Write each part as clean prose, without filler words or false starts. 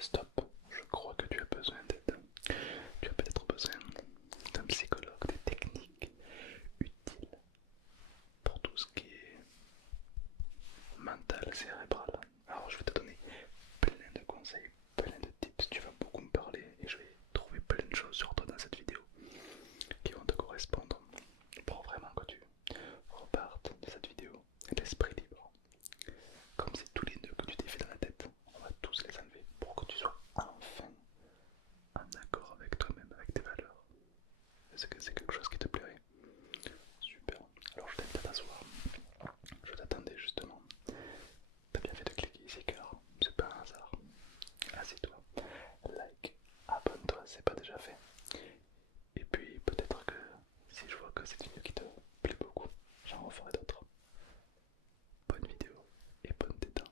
Stop, je crois que tu as besoin d'aide. Tu as peut-être besoin d'un psychologue, des techniques utiles pour tout ce qui est mental, cérébral. Alors je vais te donner plein de conseils, plein de tips. Tu vas beaucoup me parler et je vais trouver plein de choses sur toi dans cette vidéo qui vont te correspondre pour vraiment que tu repartes de cette vidéo l'esprit libre. Comme si tous les nœuds que tu t'es fait dans la tête, on va tous les enlever pour que tu sois enfin en accord avec toi-même, avec tes valeurs. Est-ce que c'est quelque chose qui te plairait? Super. Alors je t'invite à t'asseoir. Je t'attendais justement. T'as bien fait de cliquer ici car c'est pas un hasard. Assieds-toi, like, abonne-toi, c'est pas déjà fait. Et puis peut-être que si je vois que c'est une vidéo qui te plaît beaucoup, j'en referai d'autres. Bonne vidéo et bonne détente.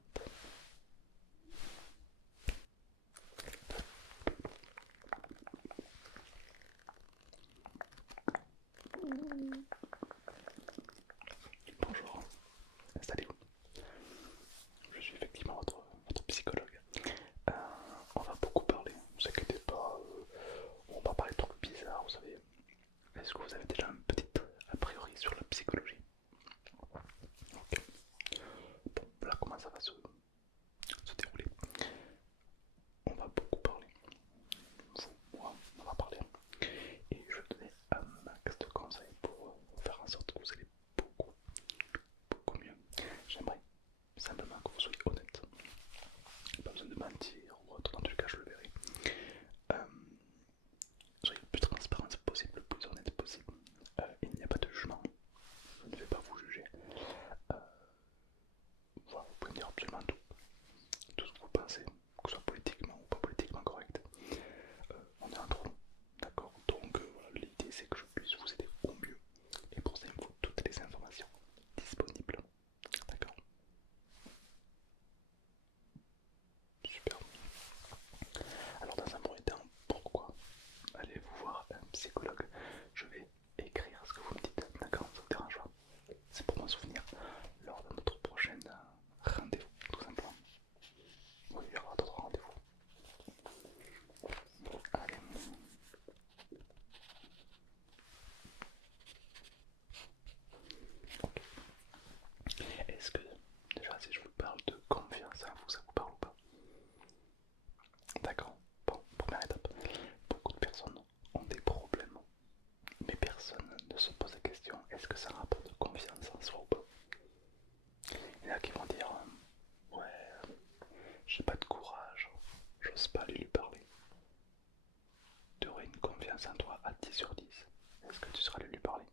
Bonjour, installez-vous. Je suis effectivement votre psychologue. Euh, on va beaucoup parler, ne vous inquiétez pas, on va parler de trucs bizarres, vous savez. Est-ce que vous avez déjà un petit a priori sur la psychologie? Ok. Bon, voilà comment ça va se dérouler. On va beaucoup parler. Vous, moi, on va parler. Et je vais vous donner un max de conseils pour faire en sorte que vous allez beaucoup, beaucoup mieux. J'aimerais simplement que vous soyez honnête. Pas besoin de mentir ou autre, dans tout cas je le verrai. Euh, Soyez le plus transparent possible, le plus honnête possible. Il n'y a pas de jugement. Je ne vais pas vous juger. Euh, voilà, vous pouvez me dire absolument tout. Tout ce que vous pensez, que ce soit politiquement ou pas politiquement correct. On est entre nous, d'accord? Donc voilà, l'idée c'est que je puisse vous aider au mieux. Et pour ça, il me faut toutes les informations disponibles. D'accord? Super. Alors dans un premier temps, pourquoi allez-vous voir un psychologue? Je vais écrire ce que vous me dites, d'accord? Ça vous dérange pas? C'est pour m'en souvenir lors de notre prochain rendez-vous, tout simplement. Oui, il y aura d'autres rendez-vous. Allez. Est-ce que, déjà, si je vous parle de confiance en vous, ça vous parle ou pas? D'accord. Bon, première étape. Beaucoup de personnes ont des problèmes, mais personne ne se pose la question, est-ce que ça a un rapport de confiance en soi ou pas? Il y en a qui vont dire, ouais, j'ai pas de courage, j'ose pas lui parler. Tu aurais une confiance en toi à 10 sur 10. Est-ce que tu seras allé lui parler?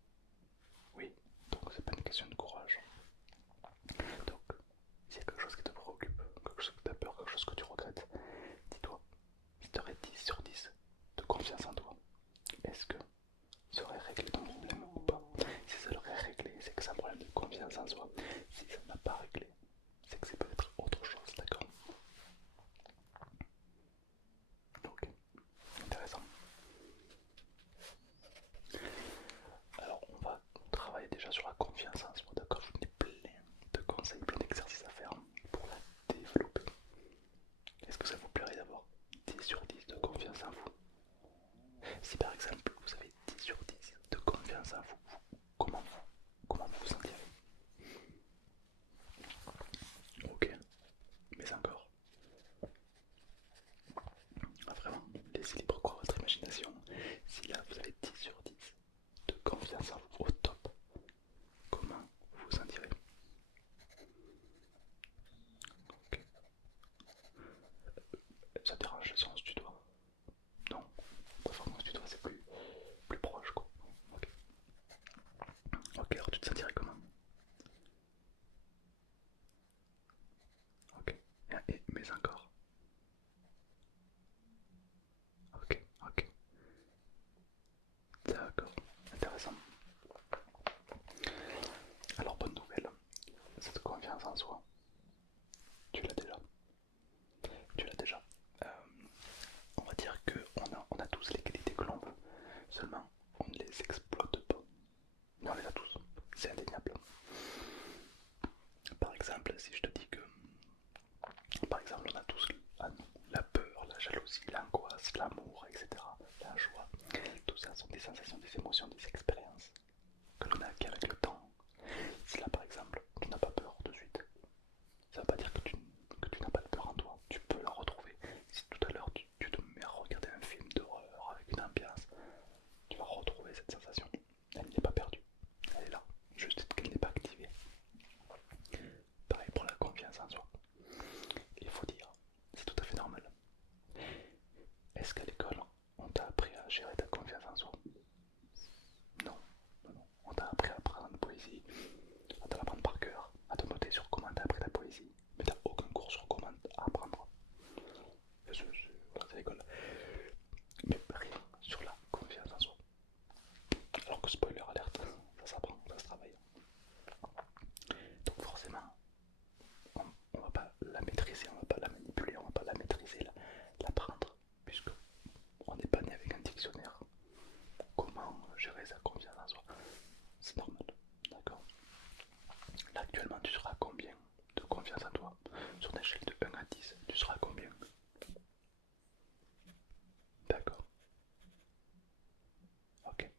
Oui, donc c'est pas une question de courage. Donc, s'il y a quelque chose qui te préoccupe, quelque chose que tu as peur, quelque chose que tu regrettes, dis-toi, si tu aurais 10 sur 10 de confiance en toi, est-ce que ça aurait réglé ton problème ou pas? Si ça l'aurait réglé, c'est que c'est un problème de confiance en soi. Si ça n'a pas réglé, c'est que c'est peut-être autre chose, d'accord? Ok, intéressant. Alors, on va travailler déjà sur la confiance en soi, d'accord? Je vous donne plein de conseils, plein d'exercices à faire pour la développer. Est-ce que ça vous plairait d'avoir 10 sur 10 de confiance en vous? Si par exemple vous avez 10 sur 10 de confiance en vous, comment vous vous sentirez? Ok, mais encore. Ah, vraiment, laissez libre cours à votre imagination. Si là vous avez 10 sur 10 de confiance en vous au top, comment vous vous sentirez? Ok. Ça te dérange si on se tutoie? Non, pas vraiment se tutoie, c'est plus proche quoi. Ok. Ok, alors tu te sentirais comment? Ok. Mais encore. Ok, ok. D'accord, intéressant. Alors bonne nouvelle, cette confiance en soi, tu l'as déjà. Tu l'as déjà. Euh, on va dire qu'on a tous les qualités que l'on veut, seulement on ne les exploite pas. Mais on les a tous, c'est indéniable. Par exemple, si je te dis que, par exemple, on a tous la peur, jalousie, l'angoisse, l'amour, etc. La joie. Tout ça sont des sensations, des émotions, des expériences que l'on a acquis avec le temps. Si là par exemple tu n'as pas peur de suite, ça ne veut pas dire que tu n'as pas de peur en toi. Tu peux la retrouver. Si tout à l'heure tu te mets à regarder un film d'horreur avec une ambiance, tu vas retrouver cette sensation. Elle n'est pas perdue. Elle est là. Juste qu'elle n'est pas activée. Pareil pour la confiance en soi. Il faut dire, c'est tout à fait normal. Est-ce qu'à l'école, on t'a appris à gérer ta confiance en soi? Non, non, non. On t'a appris à apprendre la poésie, à te l'apprendre par cœur, à te noter sur comment t'as appris la poésie, mais t'as aucun cours sur comment apprendre. Voilà, c'est l'école. Mais rien sur la confiance en soi. Alors que spoiler alerte, ça s'apprend, ça se travaille. Donc forcément, on va pas la maîtriser, on va pas la manipuler, on va pas la maîtriser, l'apprendre, puisque on n'est pas né avec un dictionnaire. Comment gérer sa confiance en soi? C'est normal, d'accord? Là actuellement tu seras à combien de confiance en toi? Sur une échelle de 1 à 10, tu seras à combien? D'accord. Ok.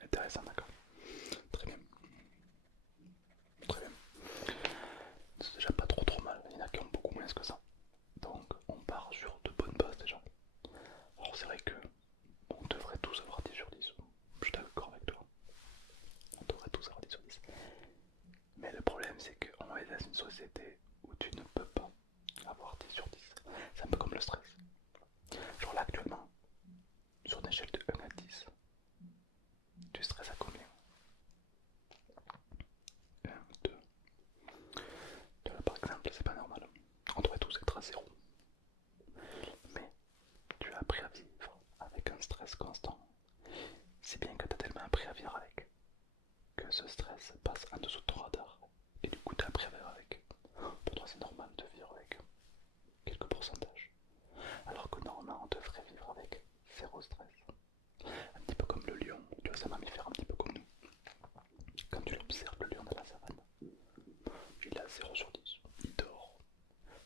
Intéressant, d'accord. Très bien. Très bien. C'est déjà pas trop mal, il y en a qui ont beaucoup moins que ça. Donc on part sur de bonnes bases déjà. Alors c'est vrai que on devrait tous avoir 10 sur 10. Je suis d'accord avec toi. On devrait tous avoir 10 sur 10. Mais le problème c'est qu'on est dans une société où tu ne peux pas avoir 10 sur 10. C'est un peu comme le stress. Genre là actuellement, sur une échelle de 1 à 10, tu stresses à combien? 1, 2. Là par exemple, c'est pas normal. On devrait tous être à 0. Mais tu as appris à vivre avec un stress constant. Si bien que tu as tellement appris à vivre avec que ce stress passe en dessous de ton radar. Et du coup, tu as appris à vivre avec. Pour toi, c'est normal de vivre avec quelques pourcentages. Alors que normalement, on devrait vivre avec zéro stress. Un petit peu comme le lion, tu vois, c'est un mammifère un petit peu comme nous. Quand tu l'observes, le lion de la savane, il a 0 sur 10. Il dort.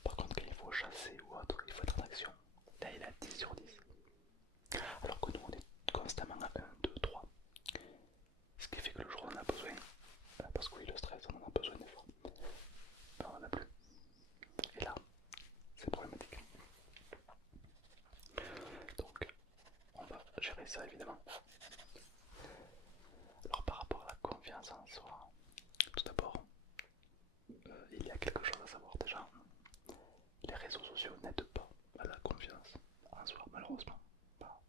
Par contre, quand il faut chasser ou autre, il faut être en action. Là, il a 10 sur 10. Alors que nous, on est constamment à 1, 2, 3. Ce qui fait que le jour où on en a besoin, parce que oui, le stress, on en a besoin des fois, ben, on n'en a plus. Et là, c'est problématique. Donc, on va gérer ça évidemment. Alors, par rapport à la confiance en soi, tout d'abord, il y a quelque chose à savoir déjà. Les réseaux sociaux n'aident pas à la confiance en soi, malheureusement. Bah,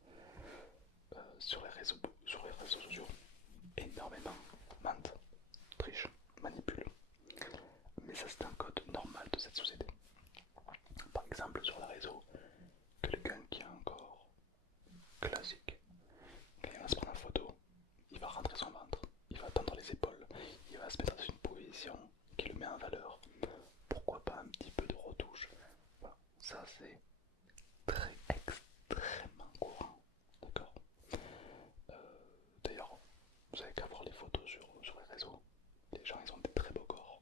sur les réseaux sociaux, énormément mentent, trichent, manipulent. Mais ça, c'est un code normal de cette société. Par exemple, sur les réseaux, quelqu'un qui a un corps classique, quand il va se prendre en photo, il va rentrer son ventre, il va tendre les épaules, il va se mettre dans une position qui le met en valeur. Pourquoi pas un petit peu de retouche? Voilà. Ça c'est très extrêmement courant, d'accord. D'ailleurs, vous avez qu'à voir les photos sur les réseaux. Les gens ils ont des très beaux corps.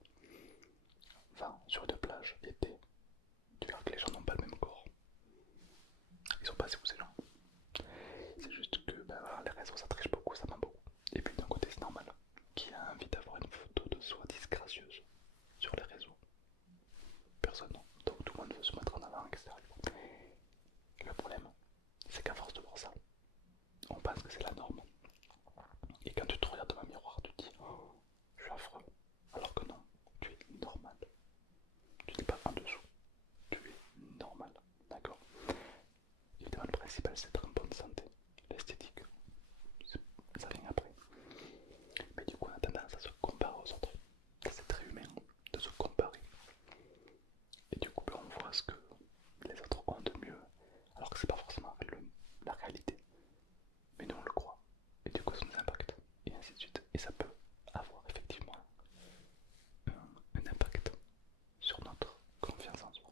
Enfin, sur une plage, été, tu verras que les gens n'ont pas le même corps. Ils sont passés où ces gens? C'est juste que ben voilà, les réseaux ça triche beaucoup, ça ment beaucoup. Et puis d'un côté c'est normal. Qui a envie d'avoir une photo de soi disgracieuse sur les réseaux? Personne. Donc tout le monde veut se mettre en avant, etc. Le problème, c'est qu'à force de voir ça, on pense que c'est la norme. Et quand tu te regardes dans un miroir, tu te dis oh, je suis affreux. Alors que non, tu es normal. Tu n'es pas en dessous. Tu es normal. D'accord? Évidemment, le principal c'est d'être en bonne santé. L'esthétique, ça vient après. Mais du coup, on a tendance à se comparer aux autres. C'est très humain de se comparer. Et du coup, ben, on voit ce que les autres ont de mieux, alors que c'est pas forcément la réalité. Mais nous, on le croit. Et du coup, ça nous impacte. Et ainsi de suite. Et ça peut avoir effectivement un impact sur notre confiance en soi.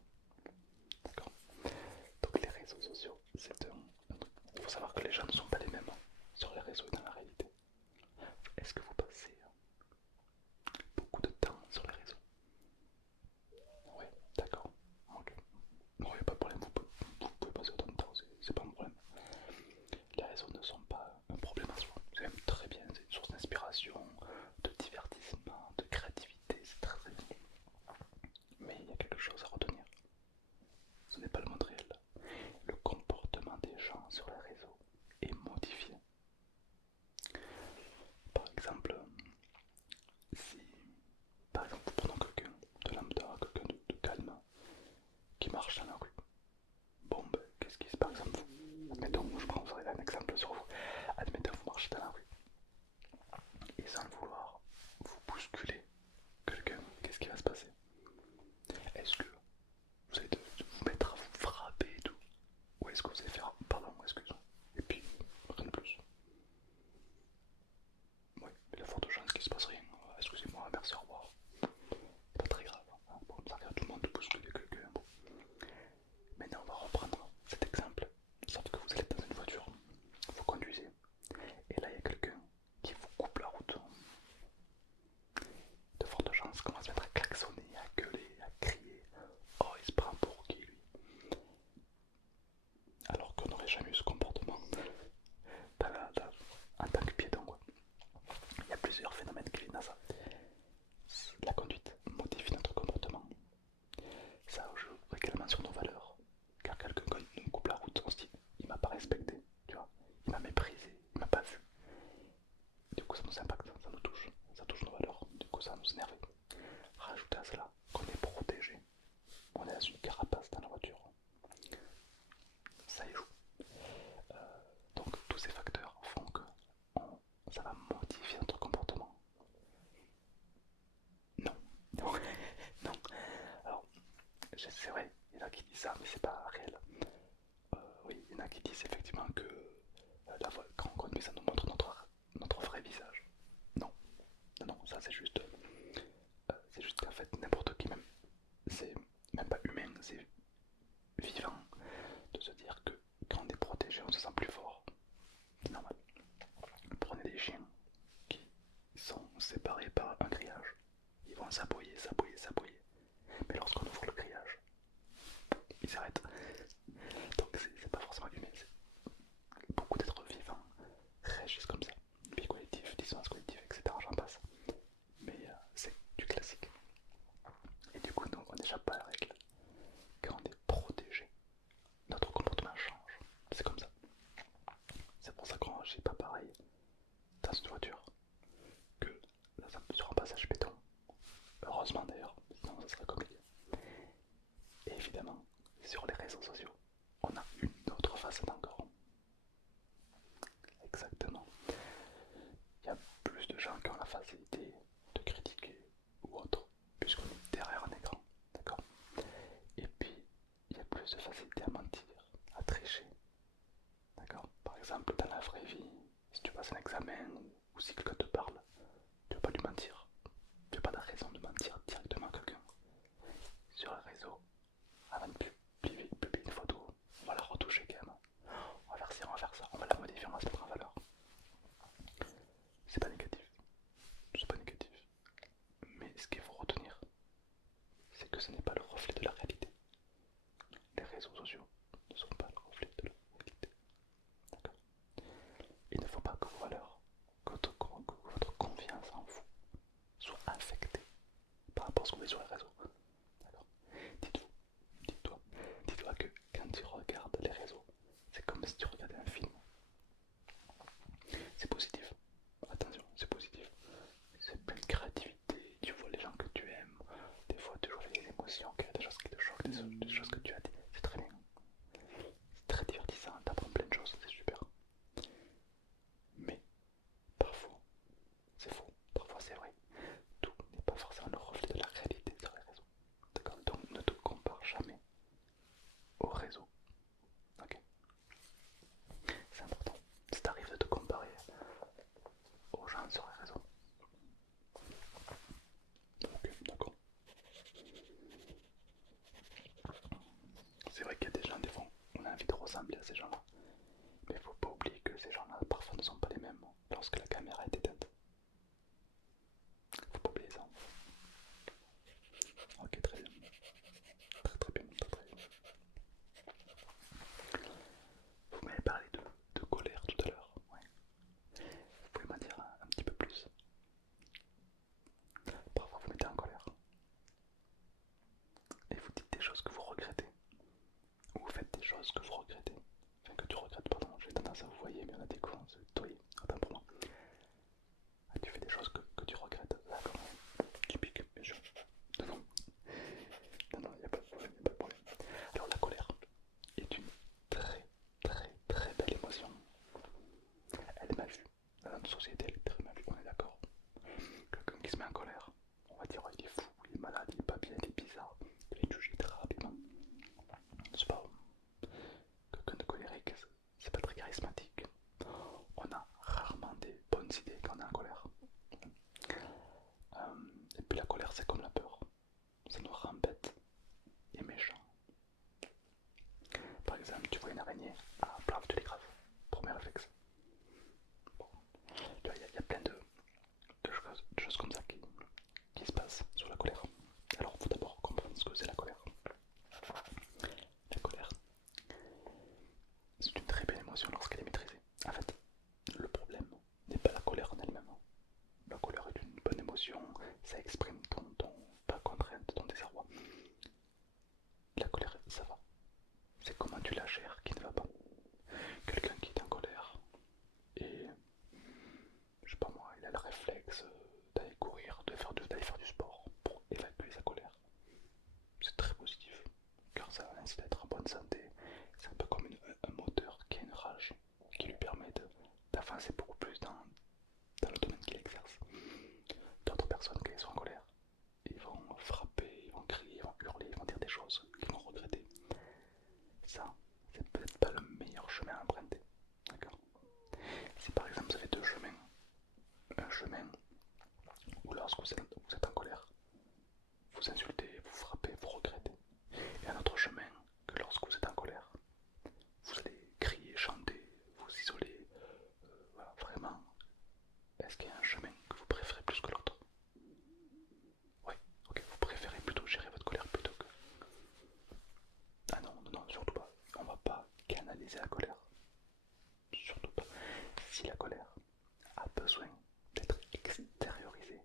D'accord? Donc les réseaux sociaux, c'est un truc j'aurais jamais eu ce comportement en tant que piéton, quoi. Il y a plusieurs phénomènes qui viennent à ça. La conduite modifie notre comportement. Ça joue également sur nos valeurs. Car quelqu'un nous coupe la route, on se dit il m'a pas respecté, tu vois, il m'a méprisé, il m'a pas vu. Du coup ça nous impacte, ça nous touche, ça touche nos valeurs, du coup ça va nous énerve. Rajoutez à cela qu'on est protégé, on est dans une carapace dans la voiture, ça y joue. Donc tous ces facteurs font que ça va modifier notre comportement. Non, non, non. Alors, c'est vrai, il y en a qui disent ça, mais c'est pas réel. Oui, il y en a qui disent effectivement que quand on conduit, ça nous montre notre vrai visage. Non, non, ça c'est juste qu'en fait, n'importe qui, même, c'est même pas humain, c'est vivant de se dire que quand on est protégé, on se sent plus fort. C'est normal. Prenez des chiens qui sont séparés par un grillage. Ils vont s'aboyer, s'aboyer, s'aboyer. Mais lorsqu'on ouvre le grillage, ils s'arrêtent. Donc c'est pas forcément humain. Beaucoup d'êtres vivants réagissent comme ça. Vie collective, dissonance collective, etc. J'en passe. Mais c'est du classique. Et du coup, nous, on n'échappe pas à la règle. Quand on est protégé, notre comportement change. C'est comme ça. C'est pour ça qu'on réagit pas pareil dans une voiture que sur un passage béton. Heureusement d'ailleurs, sinon ça serait compliqué. Et évidemment, sur les réseaux sociaux, on a une autre facette encore. Exactement. Il y a plus de gens qui ont la facilité de critiquer ou autre, puisqu'on est derrière un écran. D'accord. Et puis, il y a plus de facilité à mentir, à tricher. D'accord. Par exemple, dans la vraie vie, si tu passes un examen ou si quelqu'un te parle, tu vas pas lui mentir. Tu n'as pas de raison de mentir directement à quelqu'un. Sur le réseau, avant de publier une photo, on va la retoucher quand même. On va faire ci, on va faire ça, on va la modifier, on va se mettre en valeur. C'est pas négatif. C'est pas négatif. Mais ce qu'il faut retenir, c'est que ce n'est pas le reflet de la réalité. Les réseaux sociaux ne sont pas le reflet de la réalité. D'accord. Il ne faut pas que vos valeurs, que votre confiance en vous soit affectée par rapport à ce que vous voyez sur les réseaux. D'accord. Dites-vous, dis-toi que quand tu regardes les réseaux, c'est comme si tu regardais un film. C'est positif. Attention, c'est positif. C'est plein de créativité. Tu vois les gens que tu aimes. Des fois, tu vois les émotions, des choses qui te choquent, des choses que tu as dit. C'est très bien. C'est très divertissant. T'apprends plein de choses. C'est super. Mais parfois, c'est faux. Parfois, c'est vrai. Tout n'est pas forcément le reflet de la réalité sur les réseaux. D'accord. Donc, ne te compare jamais au réseau. Ok. C'est important. Si t'arrives de te comparer aux gens sur les réseaux. Ok, d'accord. C'est vrai qu'il y a des gens, des fois, on a envie de ressembler à ces gens-là. Mais il faut pas oublier que ces gens-là, parfois, ne sont pas les mêmes lorsque la caméra est éteinte. Faut pas oublier ça. Ok, très bien. Très bien, très bien. Vous m'avez parlé de colère tout à l'heure. Ouais. Vous pouvez m'en dire un petit peu plus. Parfois vous mettez en colère et vous dites des choses que vous regrettez. Ou vous faites des choses que vous regrettez. Enfin que tu regrettes, pardon, j'ai tendance à vous voyer, mais on a des coups, c'est toi, attends pour moi. Ah, tu fais des choses que tu regrettes, d'accord. Typique, bien sûr. Non, non, non, il n'y a pas de problème, y a pas de problème. Alors la colère est une très belle émotion. Elle est mal vue. Dans notre société, elle est très mal vue, on est d'accord. Quelqu'un qui se met en colère, on va dire oh, il est fou, il est malade, il est pas bien, il est bizarre. Il est jugé très rapidement. C'est pas quelqu'un de colérique, c'est pas très charismatique. On a rarement des bonnes idées quand on est en colère. Et puis la colère c'est comme la peur, ça nous rend bêtes et méchants. Par exemple, tu vois une araignée, ah plaf, tu l'écrases, premier réflexe. Bon. Il y a plein de choses comme ça qui se passent sous la colère. Alors, il faut d'abord comprendre ce que c'est la colère. La colère, c'est une très chemin où lorsque vous êtes en colère, vous insultez, vous frappez, vous regrettez. Et un autre chemin que lorsque vous êtes en colère, vous allez crier, chanter, vous isoler. Voilà, vraiment. Est-ce qu'il y a un chemin que vous préférez plus que l'autre? Oui, ok, vous préférez plutôt gérer votre colère plutôt que... Ah non, non, non, surtout pas. On va pas canaliser la colère. Surtout pas. Si la colère a besoin d'être extériorisée,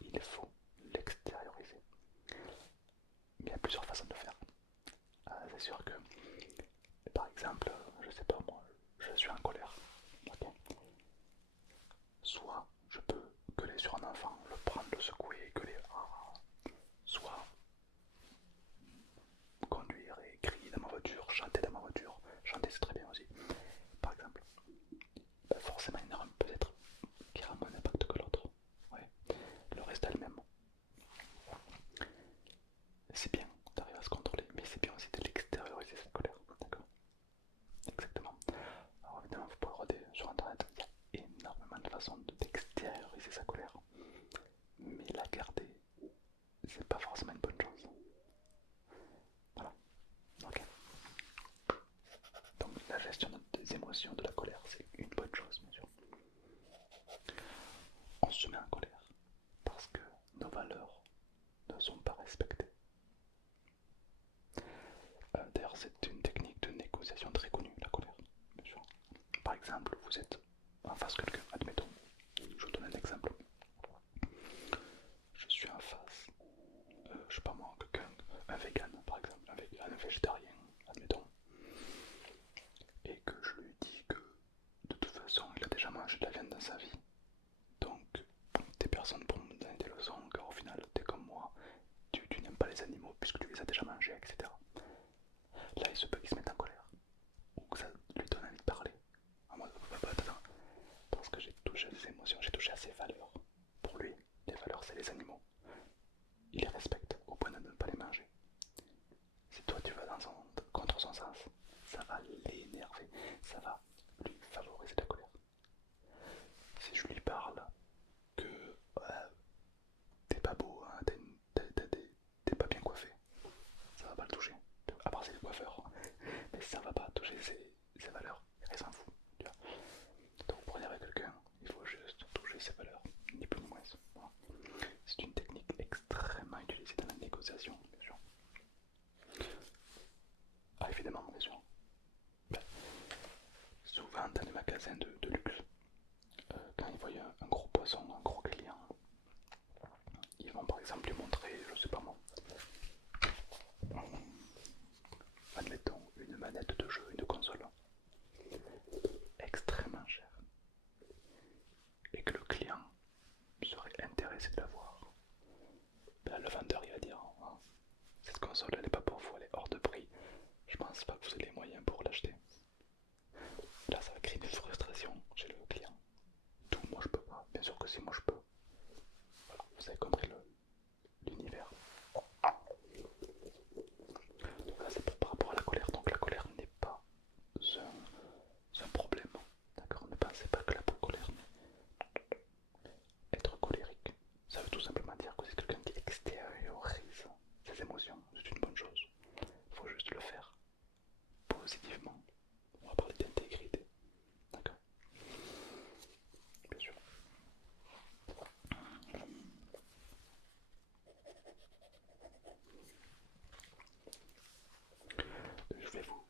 il faut l'extérioriser. Mais il y a plusieurs façons de le faire. C'est sûr que, par exemple, je sais pas moi, je suis en colère. Ok. Soit je peux gueuler sur un enfant, le prendre, le secouer, gueuler. Soit conduire et crier dans ma voiture, chanter dans ma voiture. Chanter c'est très bien aussi. Par exemple, forcément il y en aura peut-être qui aura moins d'impact que l'autre. Ouais. Le reste est le même. C'est bien d'arriver à se contrôler, mais c'est bien aussi de l'extérioriser cette colère. D'accord? Exactement. Alors évidemment, vous pouvez regarder sur internet, il y a énormément de façons d'extérioriser sa colère. Mais la garder, c'est pas forcément une bonne chose. Voilà. Ok. Donc la gestion des émotions, de la colère, c'est une bonne chose, bien sûr. On se met en colère parce que nos valeurs ne sont pas respectées. D'ailleurs, c'est une technique de négociation très connue, la colère, bien sûr. Par exemple, vous êtes en face de quelqu'un, admettons, je vous donne un exemple. Je suis en face, je sais pas moi, quelqu'un, un vegan par exemple, un végétarien, admettons, et que je lui dis que de toute façon il a déjà mangé de la viande dans sa vie, donc t'es personne pour me donner des leçons, car au final t'es comme moi, tu n'aimes pas les animaux puisque tu les as déjà mangés, etc. Là il se peut qu'il se mette en colère, ou que ça lui donne envie de parler, en mode attends, parce que j'ai touché à ses émotions, j'ai touché à ses valeurs. Pour lui, les valeurs c'est les animaux. Il les respecte au point de ne pas les manger. Si toi tu vas contre son sens, ça va l'énerver, ça va lui favoriser la colère. Si je lui parle que t'es pas beau, hein, t'es pas bien coiffé, ça va pas le toucher. À part c'est le coiffeur, mais ça va pas toucher ses valeurs, il s'en fout. Tu vois. Donc pour dire avec quelqu'un, il faut juste toucher ses valeurs, ni plus ni moins. Voilà. C'est une technique extrêmement utilisée dans la négociation, bien sûr. Ah évidemment, bien sûr. Ben, souvent dans les magasins de luxe, quand ils voient un gros poisson, un gros client, ils vont par exemple lui montrer, je sais pas moi, admettons une manette de jeu, une console extrêmement chère, et que le client serait intéressé de l'avoir. Ben, le vendeur il va dire oh, cette console elle est pas pour vous, elle est hors de prix, je pense pas que vous avez les moyens pour l'acheter. Là ça va créer une frustration chez le client. Tout moi je peux pas, bien sûr que si moi je peux. Voilà, vous avez compris l'univers. Donc là c'est par rapport à la colère, donc la colère n'est pas un problème. D'accord, ne pensez pas que la colère, être colérique, ça veut tout simplement dire que c'est quelqu'un qui extériorise ses émotions, c'est une bonne chose. Il faut juste le faire positivement. On va parler d'intégrité. D'accord. Bien sûr. Je vais vous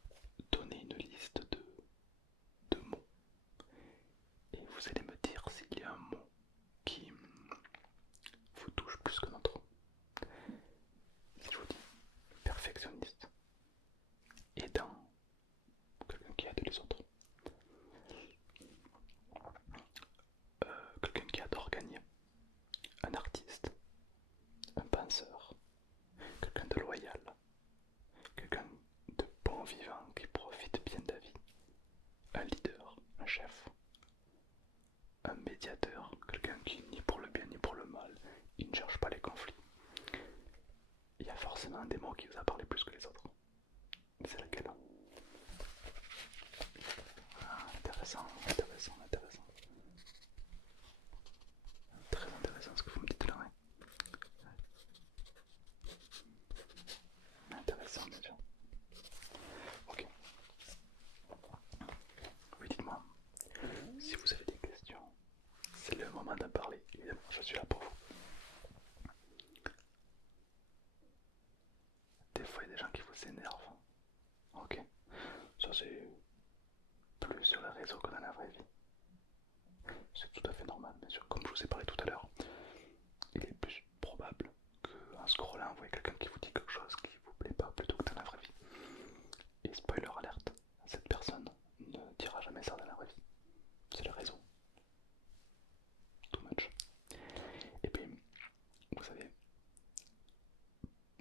donner une liste de mots et vous allez me dire s'il y a un mot qui vous touche plus que notre. Si je vous dis perfectionniste, aidant, quelqu'un qui aide les autres, quelqu'un qui adore gagner, un artiste, un penseur, quelqu'un de loyal, quelqu'un de bon vivant qui profite bien de la vie, un leader, un chef, un médiateur, quelqu'un qui ni pour le bien ni pour le mal, il ne cherche pas les conflits. Il y a forcément un des mots qui vous a parlé plus que les autres. C'est laquelle? Ah, intéressant, intéressant, intéressant. c'est plus sur les réseaux que dans la vraie vie. C'est tout à fait normal, bien sûr. Comme je vous ai parlé tout à l'heure, il est plus probable qu'en scrollant, vous voyez quelqu'un qui vous dit quelque chose qui vous plaît pas plutôt que dans la vraie vie. Et spoiler alerte, cette personne ne dira jamais ça dans la vraie vie. C'est le réseau. Too much. Et puis, vous savez,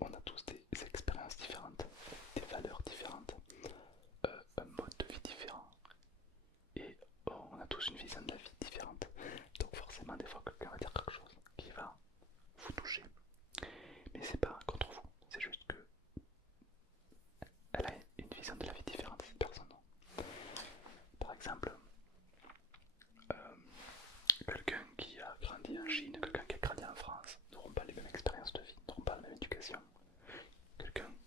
on a tous des expériences différentes, des valeurs différentes, un mode de vie différent. Et on a tous une vision de la vie différente. Donc forcément, des fois, quelqu'un va dire quelque chose qui va vous toucher. Mais c'est pas contre vous, c'est juste que elle a une vision de la vie différente, cette personne. Par exemple, euh, quelqu'un qui a grandi en Chine, quelqu'un qui a grandi en France n'auront pas les mêmes expériences de vie, n'auront pas la même éducation.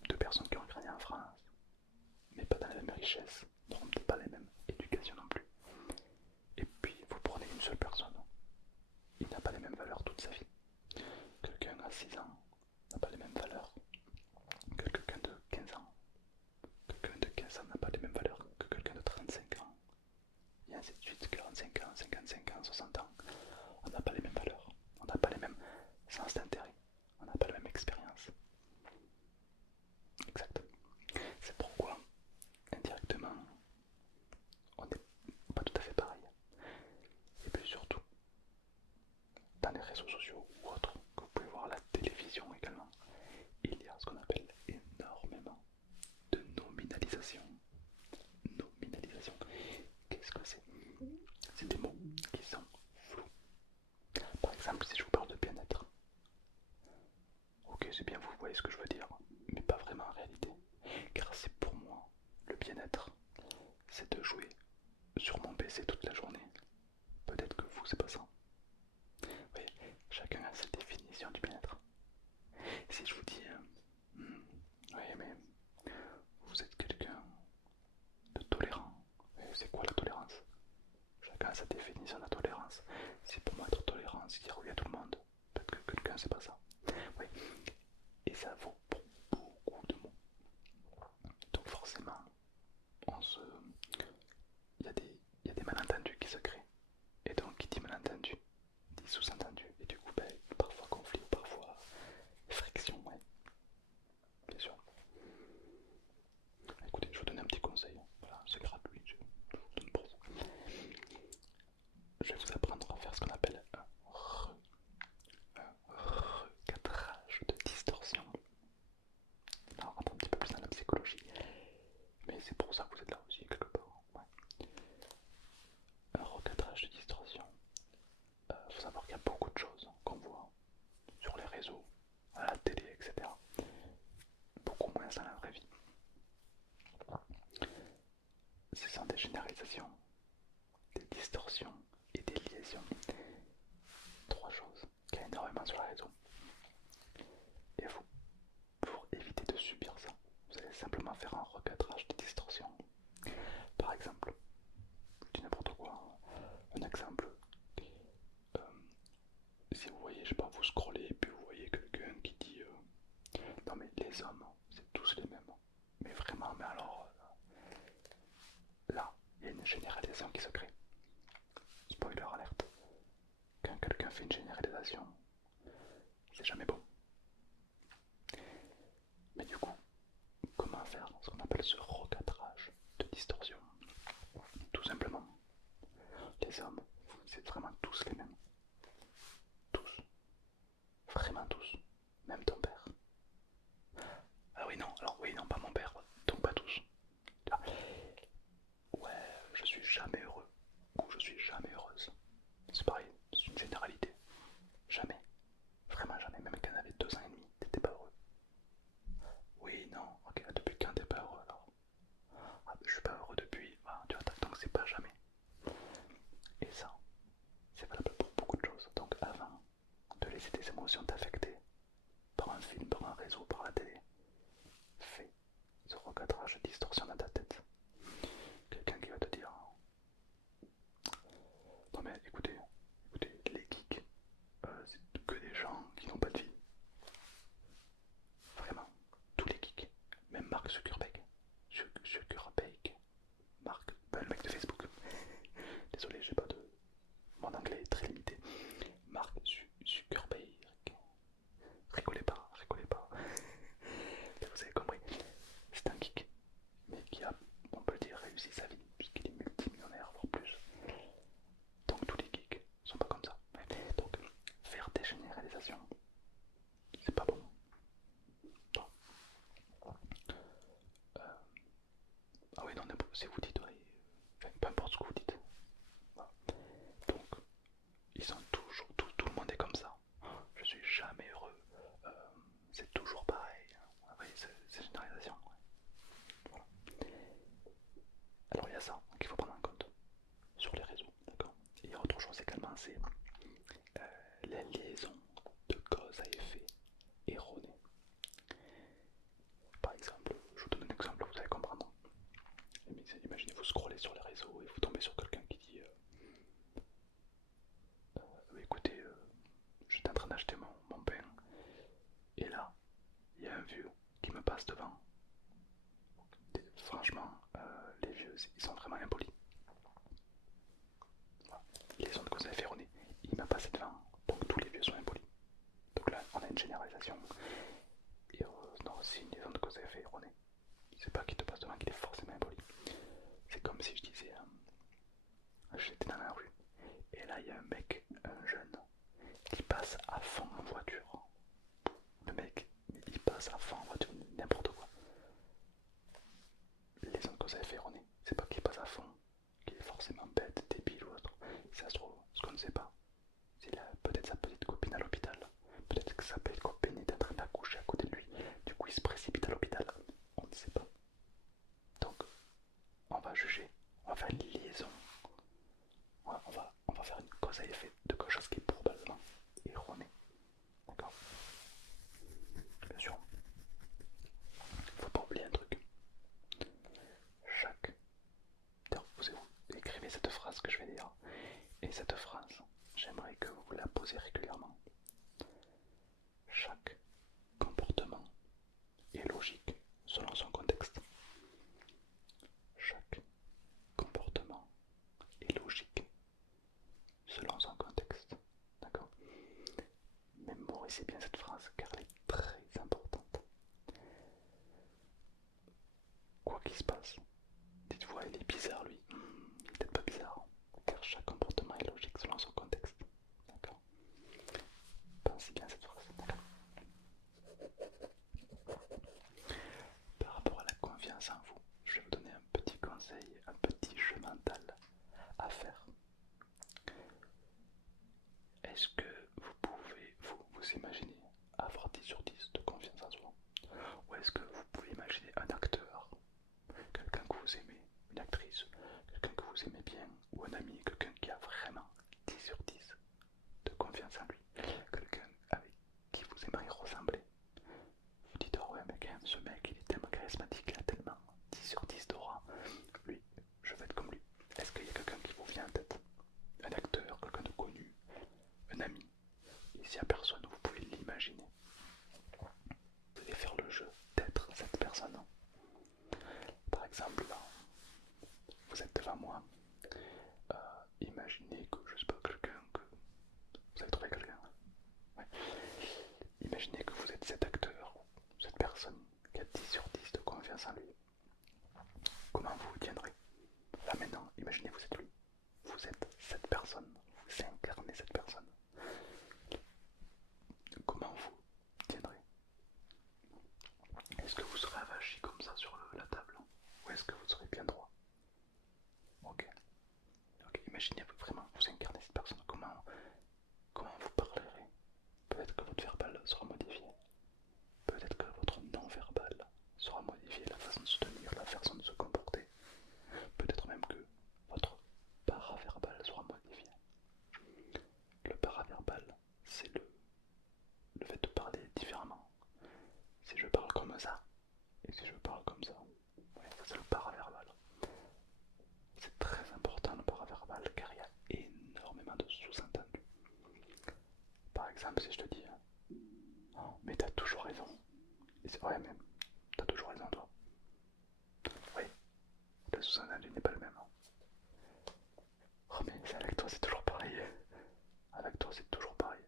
Deux personnes qui ont grandi en France, mais pas dans la même richesse, n'auront peut-être pas la même éducation non plus. Et puis, vous prenez une seule personne, il n'a pas les mêmes valeurs toute sa vie. Quelqu'un à 6 ans n'a pas les mêmes valeurs que quelqu'un de 15 ans. Quelqu'un de 15 ans n'a pas les mêmes valeurs que quelqu'un de 35 ans. Et ainsi de suite, 45 ans, 55 ans, 60 ans. On n'a pas les mêmes valeurs, on n'a pas les mêmes sens d'intérêt, on n'a pas la même expérience. Exact. C'est pourquoi, indirectement, on n'est pas tout à fait pareil. Et puis surtout, dans les réseaux sociaux ou autres, que vous pouvez voir à la télévision également, il y a ce qu'on appelle énormément de nominalisation. Nominalisation, qu'est-ce que c'est? C'est des mots qui sont flous. Par exemple, si je vous parle de bien-être, ok, c'est bien, vous voyez ce que je veux dire, mais pas vraiment en réalité. Car c'est pour moi, le bien-être, c'est de jouer sur mon PC toute la journée. Peut-être que vous, c'est pas ça. Vous voyez, chacun a sa définition du bien-être. Si je vous dis, oui, mais vous êtes quelqu'un de tolérant, c'est quoi la tolérance? Chacun a sa définition de la tolérance. Si pour moi être tolérant, c'est dire oui à tout le monde, peut-être que quelqu'un, c'est pas ça. Oui, et ça vaut pour beaucoup de mots. Donc forcément, on se... il y a des malentendus qui se créent. Et donc, qui dit malentendu, dit sous-entendu. Et du coup, parfois conflit, parfois friction, ouais. Bien sûr. Écoutez, je vais vous donner un petit conseil. Voilà, c'est gratuit, je vous donne pas ça. Je vais vous apprendre à faire ce qu'on appelle un recadrage de distorsion. Là, on rentre un petit peu plus dans la psychologie. Mais c'est pour ça que vous êtes là aussi, quelque part. Ouais. Un recadrage de distorsion. Faut savoir qu'il y a beaucoup de choses qu'on voit sur les réseaux, à la télé, etc. Beaucoup moins dans la vraie vie. Ce sont des généralisations, des distorsions et des liaisons. Trois choses qu'il y a énormément sur les réseaux. Et vous, pour éviter de subir ça, vous allez simplement faire un recadrage de distorsion. Par exemple, je dis n'importe quoi, un exemple. Si vous voyez, je sais pas, vous scrollez et puis vous voyez quelqu'un qui dit non mais les hommes, c'est tous les mêmes. Mais vraiment, mais alors là, il y a une généralisation qui se crée. Spoiler alerte. Quand quelqu'un fait une généralisation, c'est jamais bon. Mais du coup, comment faire ce qu'on appelle ce recadrage de distorsion? Tout simplement, les hommes, vous êtes vraiment tous les mêmes. Tous. Vraiment tous. Même ton père. Ah oui, non, alors oui, non, pas mon père, donc pas tous. Là. Ouais, je suis jamais heureux. Ou je suis jamais heureuse. C'est pareil, c'est une généralité. Jamais. désolé, j'ai pas de. Mon anglais est très limité. Mark Zuckerberg. Rigolez pas, rigolez pas. Mais vous avez compris. C'est un geek, mais qui a, on peut le dire, réussi sa vie, puisqu'il est multimillionnaire, voire plus. Donc tous les geeks sont pas comme ça. Donc faire des généralisations, c'est pas bon. Bon. Ah oui, non, si vous dites, ouais, enfin, peu importe ce que vous dites. Voilà. Donc, ils sont toujours, tout le monde est comme ça. Je suis jamais heureux. Euh, c'est toujours pareil. Ah oui, c'est généralisation. Ouais. Voilà. Alors il y a ça qu'il faut prendre en compte sur les réseaux, d'accord. Et il y a autre chose également, c'est la liaison de cause à effet erronée. Par exemple, je vous donne un exemple, vous allez comprendre. Imaginez vous scrollez sur les réseaux et vous tombez sur quelqu'un qui dit écoutez, j'étais en train d'acheter mon pain et là, il y a un vieux qui me passe devant. Franchement, les vieux, ils sont vraiment impolis. Voilà. Liaison de cause à effet erronée. Il m'a passé devant, donc tous les vieux sont impolis. Donc là, on a une généralisation. Et non, c'est une liaison de cause à effet erronée. C'est pas qu'il te passe devant qu'il est forcément impoli. C'est comme si je disais, j'étais dans la rue, et là il y a un mec, un jeune, qui passe à fond en voiture. Le mec, il passe à fond en voiture, n'importe quoi. Les ondes cause à effet erroné, c'est pas qu'il passe à fond, qu'il est forcément bête, débile ou autre. Ça se trouve, ce qu'on ne sait pas, c'est peut-être sa petite copine à l'hôpital. Peut-être que sa petite copine est en train d'accoucher à côté de lui. Du coup, il se précipite à l'hôpital. On ne sait pas. Donc, on va juger, on va faire une liaison. On va faire une cause à effet de quelque chose qui est probablement erroné. D'accord. Bien sûr. Faut pas oublier un truc. Chaque. Vous écrivez cette phrase que je vais dire. Et cette phrase, j'aimerais que vous la posiez régulièrement. Chaque comportement est logique selon son contexte. Chaque comportement est logique selon son contexte. D'accord. Mémorisez bien cette phrase car elle est très importante. Quoi qu'il se passe, dites-vous, il est bizarre lui. Il est peut-être pas bizarre, car chaque comportement est logique selon son contexte. D'accord. Pensez bien à cette phrase. D'accord. Par rapport à la confiance en vous, je vais vous donner un petit conseil, un petit jeu mental à faire. Est-ce que vous pouvez vous imaginer avoir 10 sur 10 de confiance en soi? Ou est-ce que vous pouvez imaginer un acteur, quelqu'un que vous aimez, une actrice, quelqu'un que vous aimez bien, ou un ami, quelqu'un qui a vraiment 10 sur 10 de confiance en lui, quelqu'un avec qui vous aimeriez ressembler? Vous dites, oh ouais, mais quand même, ce mec, il est tellement charismatique, il a tellement 10 sur 10 d'aura. Lui, je veux être comme lui. Est-ce qu'il y a quelqu'un qui vous vient en tête? Un acteur, quelqu'un de connu, un ami? Et s'il n'y a personne, vous pouvez l'imaginer. Vous allez faire le jeu d'être cette personne. Par exemple, là, vous êtes devant moi. Imaginez que, je sais pas, quelqu'un que... Vous avez trouvé quelqu'un? Ouais. Imaginez que vous êtes cet acteur, cette personne qui a 10 sur 10 de confiance en lui. Comment vous vous tiendrez? Là maintenant, imaginez vous êtes lui. Vous êtes cette personne. Vous incarnez cette personne. Comment vous tiendrez? Est-ce que vous serez avachi comme ça sur la table? Ou est-ce que vous serez bien droit? Ok. Ok, imaginez vraiment vous incarnez cette personne. Comment vous parlerez? Peut-être que votre verbal sera modifié. Peut-être que votre non-verbal sera modifié, la façon de se tenir, la façon de se comporter. Peut-être même que votre paraverbal sera modifié. Le paraverbal, c'est le fait de parler différemment. Si je parle comme ça, et si je parle comme ça, ouais, ça c'est le paraverbal. C'est très important le paraverbal car il y a énormément de sous-entendus. Par exemple, si je te dis oh, mais t'as toujours raison. Et c'est vrai même, t'as toujours raison toi. Oui, le sous-entendu n'est pas le même. Oh mais C'est avec toi, c'est toujours pareil. Avec toi, c'est toujours pareil.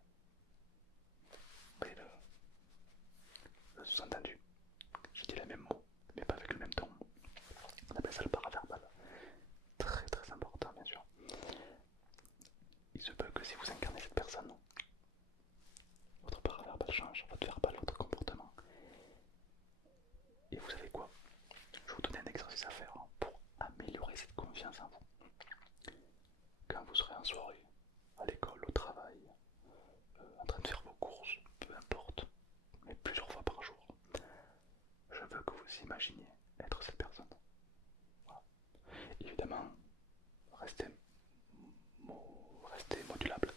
Vous voyez le sous-entendu. Je dis les mêmes mots, mais pas avec le même ton. On appelle ça le paraverbal. Très très important, bien sûr. Il se peut que si vous incarnez cette personne, votre paraverbal change, votre verbal, votre comportement. Et vous savez quoi? Je vais vous donner un exercice à faire pour améliorer cette confiance en vous. Quand vous serez en soirée, à l'école, au travail, en train de faire vos courses, peu importe, mais plusieurs fois par jour, je veux que vous imaginiez être cette personne. Voilà. Évidemment, restez, restez modulable,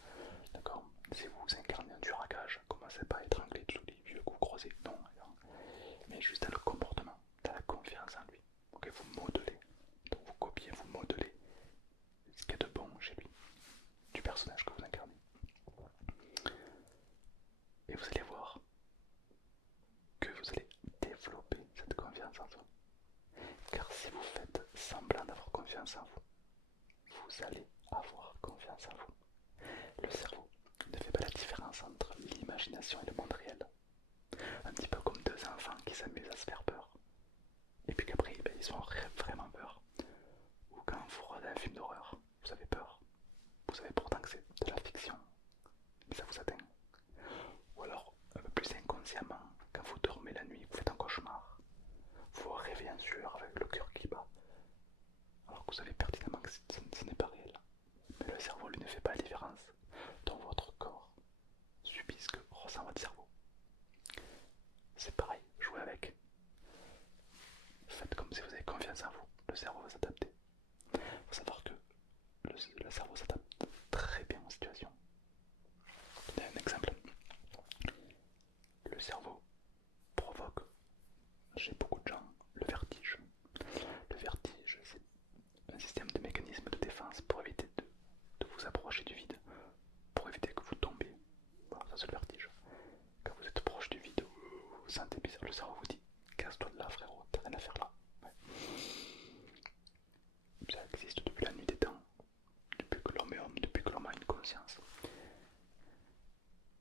d'accord? Si vous incarnez un tueur à gage, commencez pas à étrangler tous les vieux que vous croisez, non, mais juste dans le comportement, dans la confiance en lui. Ok, vous modelez, donc vous copiez, vous modelez ce qu'il y a de bon chez lui, du personnage que vous incarnez. Et vous allez voir que vous allez développer cette confiance en soi. Car si vous faites semblant d'avoir confiance en vous, vous allez avoir confiance en vous. Le cerveau ne fait pas la différence entre l'imagination et le monde réel. Un petit peu comme deux enfants qui s'amusent à se faire peur. Et puis qu'après, ils ont vraiment peur. Ou quand vous regardez un film d'horreur, vous avez peur. Vous savez pourtant que c'est de la fiction, mais ça vous atteint. Ou alors, un peu plus inconsciemment, quand vous dormez la nuit, vous faites un cauchemar. Vous vous réveillez en sueur avec le cœur qui bat. Alors que vous savez pertinemment que ce n'est pas réel. Mais le cerveau lui ne fait pas la différence. Donc votre corps subit ce que ressent votre cerveau. C'est pareil, jouez avec. Faites comme si vous avez confiance en vous. Le cerveau va s'adapter. Il faut savoir que le cerveau s'adapte très bien aux situations. Je vais donner un exemple. Le cerveau provoque chez beaucoup de gens le vertige. Le vertige, c'est un système de mécanisme de défense pour éviter de vous approcher du vide, pour éviter que vous tombiez. Voilà, ça c'est le vertige. Quand vous êtes proche du vide, vous sentez bizarre, le cerveau vous dit casse-toi de là frérot, t'as rien à faire là. Ouais. Ça existe depuis la nuit des temps, depuis que l'homme est homme, depuis que l'homme a une conscience.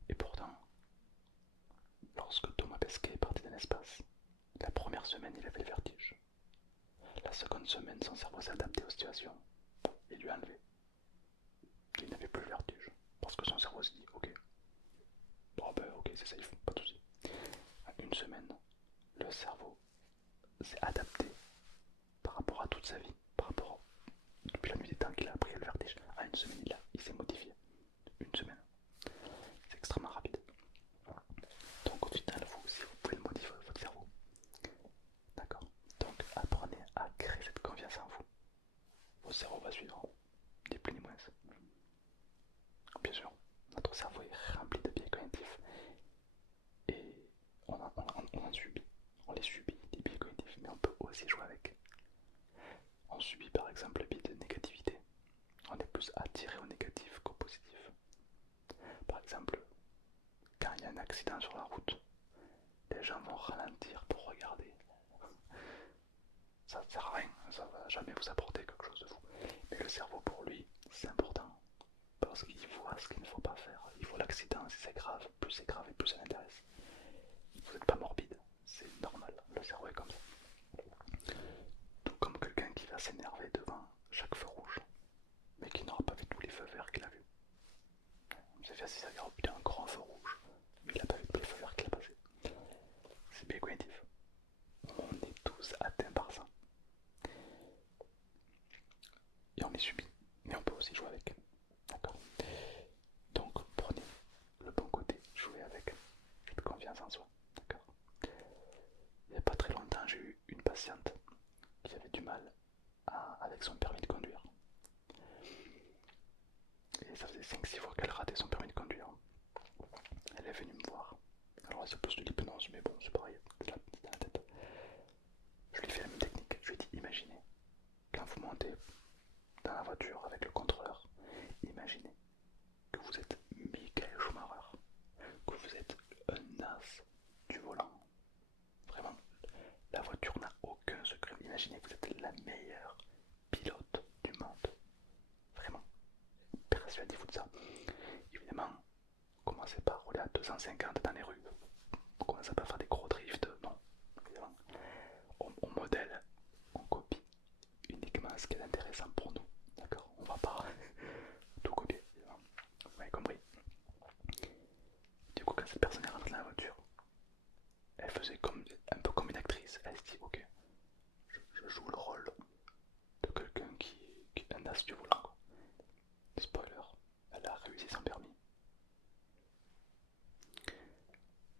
Et pourtant, lorsque Thomas Pesquet est parti dans l'espace, la première semaine il avait le vertige. La seconde semaine, son cerveau s'est adapté aux situations. Il lui a enlevé. Il n'avait plus le vertige. Parce que son cerveau s'est dit ok, bon ben ok c'est safe, pas de soucis. En une semaine, le cerveau s'est adapté par rapport à toute sa vie, par rapport depuis la nuit des temps qu'il a appris le vertige. En une semaine, il s'est modifié. Une semaine. C'est extrêmement rapide. Donc au final, vous aussi, vous pouvez le modifier votre cerveau. D'accord? Donc apprenez à créer cette confiance en vous. Votre cerveau va suivre, ni plus ni moins. Bien sûr, notre cerveau est rempli de biais cognitifs et on en subit. On les subit, les biais cognitifs, mais on peut aussi jouer avec. On subit par exemple le biais de négativité. On est plus attiré au négatif qu'au positif. Par exemple, quand il y a un accident sur la route, les gens vont ralentir pour regarder. Ça ne sert à rien, ça ne va jamais vous apporter quelque chose de fou. Mais le cerveau, pour lui, c'est important. Parce qu'il voit ce qu'il ne faut pas faire. Il voit l'accident, si c'est grave et plus ça l'intéresse. Vous n'êtes pas morbide, c'est normal, le cerveau est comme ça. Tout comme quelqu'un qui va s'énerver devant chaque feu rouge, mais qui n'aura pas vu tous les feux verts qu'il a vus. C'est facile à dire, oh putain, encore un feu rouge, mais il n'a pas vu tous les feux verts qu'il a passés. C'est bien cognitif. On est tous atteints par ça. Et on les subit, mais on peut aussi jouer avec. D'accord? Donc prenez le bon côté, jouez avec, faites confiance en soi. D'accord? Il n'y a pas très longtemps, j'ai eu une patiente qui avait du mal avec son permis de conduire. Et ça faisait 5-6 fois qu'elle ratait son permis de conduire. Elle est venue me voir. Alors elle se pose de l'hypnose, mais bon, c'est pareil, c'est dans la tête. Je lui ai fait la même technique. Je lui ai dit, imaginez, quand vous montez dans la voiture avec le contrôleur, imaginez que vous êtes Michael Schumacher, que vous êtes un as du volant. Vraiment, la voiture n'a aucun secret. Imaginez que vous êtes la meilleure pilote du monde. Vraiment. dissuasif ou de ça. Évidemment, commencez pas à rouler à 250 dans les rues. Commencez pas à faire des gros drifts, non. Évidemment. On modèle, on copie uniquement ce qui est intéressant pour nous. D'accord? On va pas tout copier, évidemment. Vous m'avez compris. Du coup, quand cette personne est rentrée dans la voiture, elle faisait un peu comme une actrice. Elle se dit, ok, je joue le rôle de quelqu'un qui est un as du volant, quoi. Spoiler, elle a réussi son permis.